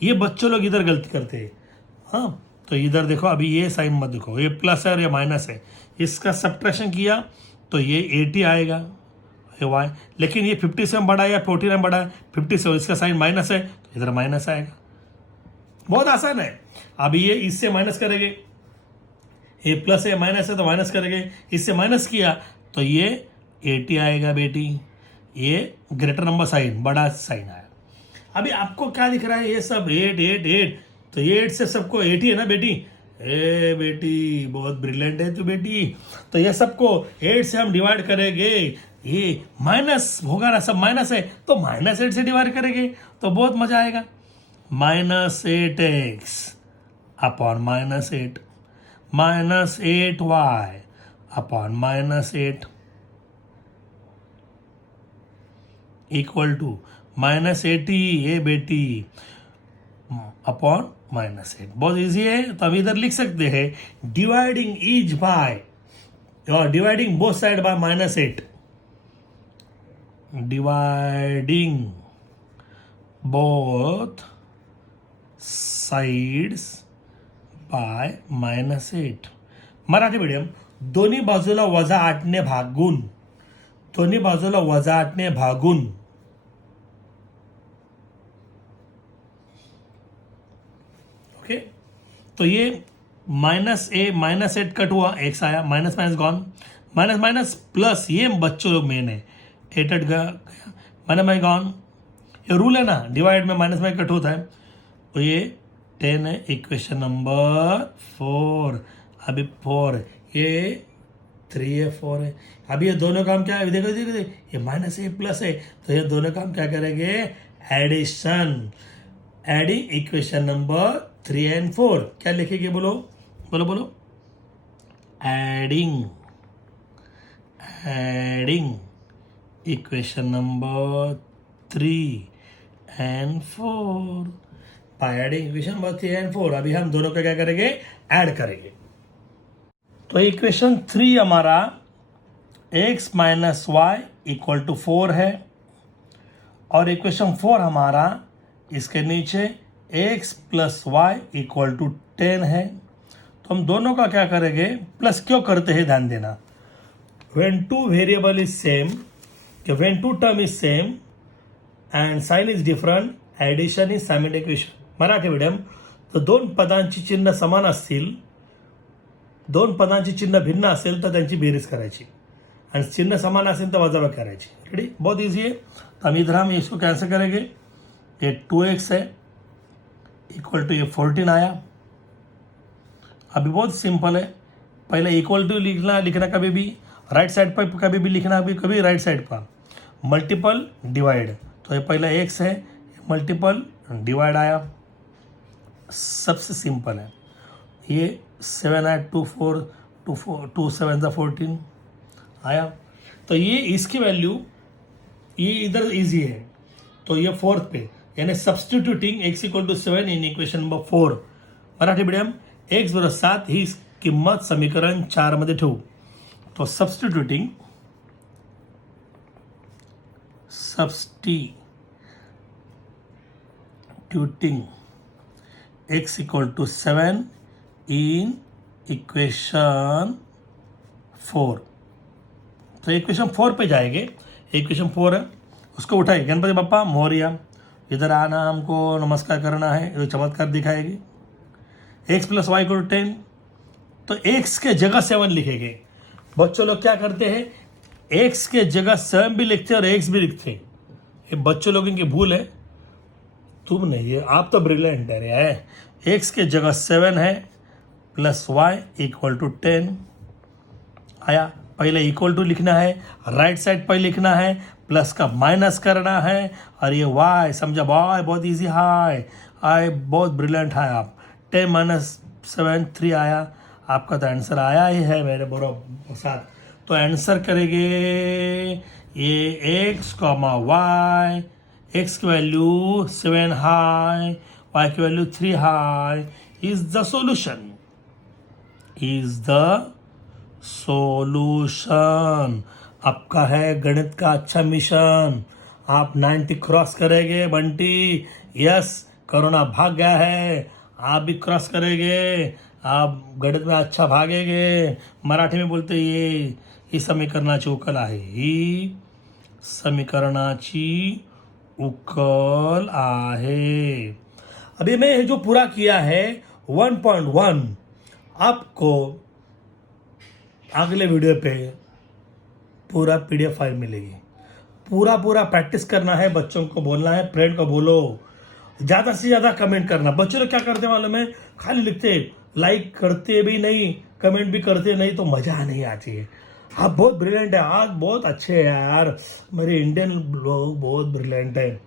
ये बच्चों लोग इधर गलती करते हैं। हाँ, तो इधर देखो, अभी ये साइन मत देखो, ये प्लस है और ये माइनस है, इसका सब्ट्रैक्शन किया तो ये 80 आएगा, ये वाई। लेकिन ये 57 बड़ा है या 49 बड़ा है, 57, इसका साइन माइनस है तो इधर माइनस आएगा। बहुत आसान है। अभी ये इससे माइनस करेंगे, ये प्लस है माइनस है तो माइनस करेंगे, इससे माइनस किया तो ये 80 आएगा बेटी, ये ग्रेटर नंबर साइन, बड़ा साइन आया। अभी आपको क्या दिख रहा है, ये सब 8 8 8, तो ये 8 से सबको 80 है ना बेटी। ए बेटी बहुत ब्रिलियंट है तू बेटी। तो ये सबको 8 से हम डिवाइड करेंगे, ये माइनस होगा ना, सब माइनस है तो -8 से डिवाइड करेंगे तो बहुत मजा आएगा। -8x upon -8, -8y upon -8 equal to -80 ये बेटी अपॉन -8। बहुत इजी है, तो हम इधर लिख सकते हैं डिवाइडिंग ईच बाय और dividing both side by -8, dividing both sides by -8। Marathi medium, दोन्ही बाजूला -8ने भागून, दोन्ही बाजूला -8ने भागून ओके। तो ये -8 कट हुआ, x आया, minus minus gone, minus minus plus, ये बच्चों लोग मेन है, 8 गया, माइनस माइनस गॉन। ये रूल है ना, डिवाइड में माइनस माइनस कट होता है, तो ये 10 है, इक्वेशन नंबर 4। अभी 4, ये 3 है, 4 है। अभी ये दोनों काम क्या है, देखो देखो देखो, ये माइनस है प्लस है, तो ये दोनों काम क्या करेंगे, addition, adding equation number 3 and 4। क्या लिखेंगे, बोलो बोलो बोलो, adding equation number 3 and 4, by adding equation number 3 and 4। अभी हम दोनों का क्या करेंगे, ऐड करेंगे। तो इक्वेशन 3 हमारा x minus y equal to 4 है, और इक्वेशन 4 हमारा इसके नीचे x plus y equal to 10 है। तो हम दोनों का क्या करेंगे, प्लस क्यों करते हैं ध्यान देना, when two variable is same, when two term is same and sign is different, addition is simultaneous. Marathi medium, तर दोन पदांची चिन्ह समान असतील, दोन पदांची चिन्ह भिन्न असेल तर त्यांची बेरीज करायची, आणि चिन्ह समान असेल तर वजाबाकी करायची। रेडी, बहुत ईजी है। तो हम इधर हम इसको कैंसिल करेंगे, ये 2x है इक्वल टू ये 14 आया। अभी बहुत सिंपल है, पहले इक्वल टू लिखना कभी भी राइट साइड पर, कभी भी लिखना कभी राइट साइड पर, मल्टीपल डिवाइड। तो ये पहला x है, मल्टीपल डिवाइड आया, सबसे सिंपल है। ये 7 है, 2 4 2 7 14 आया। तो ये इसकी वैल्यू, ये इधर इजी है, तो ये 4th पे, यानी substituting x equal to 7 in equation number 4। Marathi medium, x बरोबर 7 ही किंमत समीकरण 4 मध्ये ठेवू। तो substituting x equal to 7 in equation 4। तो इक्वेशन 4 पे जाएंगे, इक्वेशन 4 है, उसको उठाए, गणपति बप्पा मोरिया, इधर आना, हमको नमस्कार करना है, ये चमत्कार दिखाएगी। x plus y equal to 10, तो x के जगह 7 लिखेंगे। बच्चों लोग क्या करते हैं, x के जगह 7 भी लिखते हैं और x भी लिखते हैं, ये बच्चों लोगों की भूल है, तुम नहीं, ये आप तो ब्रिलियंट है। x के जगह 7 है, प्लस वाई इक्वल टू 10 आया। पहले इक्वल टू लिखना है, राइट साइड पर लिखना है, प्लस का माइनस करना है, और ये y समझा, y बहुत इजी है, आई बहुत ब्रिलियंट है आप। 10 माइनस 7 3 आया, आपका तो आंसर आया ही है मेरे बरोबर साथ। तो आंसर करेंगे ये x कॉमा y, x की वैल्यू 7 हाई, y की value 3 high, is the solution, is the solution. आपका है गणित का अच्छा मिशन, आप 90 क्रॉस करेंगे बंटी। यस, कोरोना भाग गया है, आप भी क्रॉस करेंगे, आप गणित में अच्छा भागेंगे। मराठी में बोलते ये ही समीकरणाची उकल आहे, ही समीकरणाची उकल आहे। अभी मैं जो पूरा किया है 1.1 आपको अगले वीडियो पे पूरा PDF फाइल मिलेगी। पूरा प्रैक्टिस करना है, बच्चों को बोलना है, फ्रेंड को बोलो, ज़्यादा से ज़्यादा कमेंट करना। बच्चों लोग क्या करते मालूम है, खाली लिखते, लाइक करते भी नहीं, कमेंट भी करते नहीं, तो मज़ा नहीं आती है। आप बहुत ब्रिलियंट है, आज बहुत अच्छे हैं यार, मेरे इंडियन लोग बहुत ब्रिलियंट है।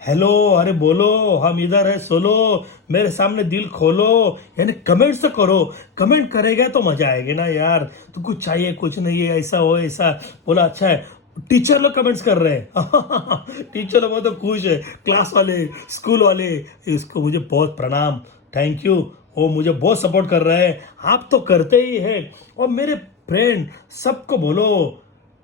हेलो, अरे बोलो, हम इधर है, सोलो, मेरे सामने दिल खोलो, यानी कमेंट्स तो करो। कमेंट करेगा तो मजा आएगी ना यार। तो कुछ चाहिए, कुछ नहीं है, ऐसा हो ऐसा, बोला अच्छा है। टीचर लोग कमेंट्स कर रहे हैं टीचर लोग तो खुश है, क्लास वाले, स्कूल वाले, इसको मुझे बहुत प्रणाम, थैंक यू, वो मुझे बहुत सपोर्ट कर रहे हैं। आप तो करते ही है। और मेरे फ्रेंड सबको बोलो,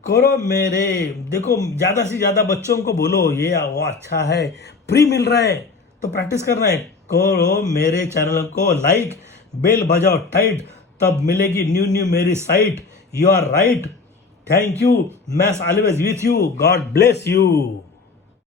करो मेरे, देखो ज़्यादा से ज़्यादा बच्चों को बोलो ये वो अच्छा है, फ्री मिल रहा है तो प्रैक्टिस करना है। करो मेरे चैनल को लाइक, बेल बजाओ टाइट, तब मिलेगी न्यू मेरी site. You are right, thank you, maths always with you, God bless you.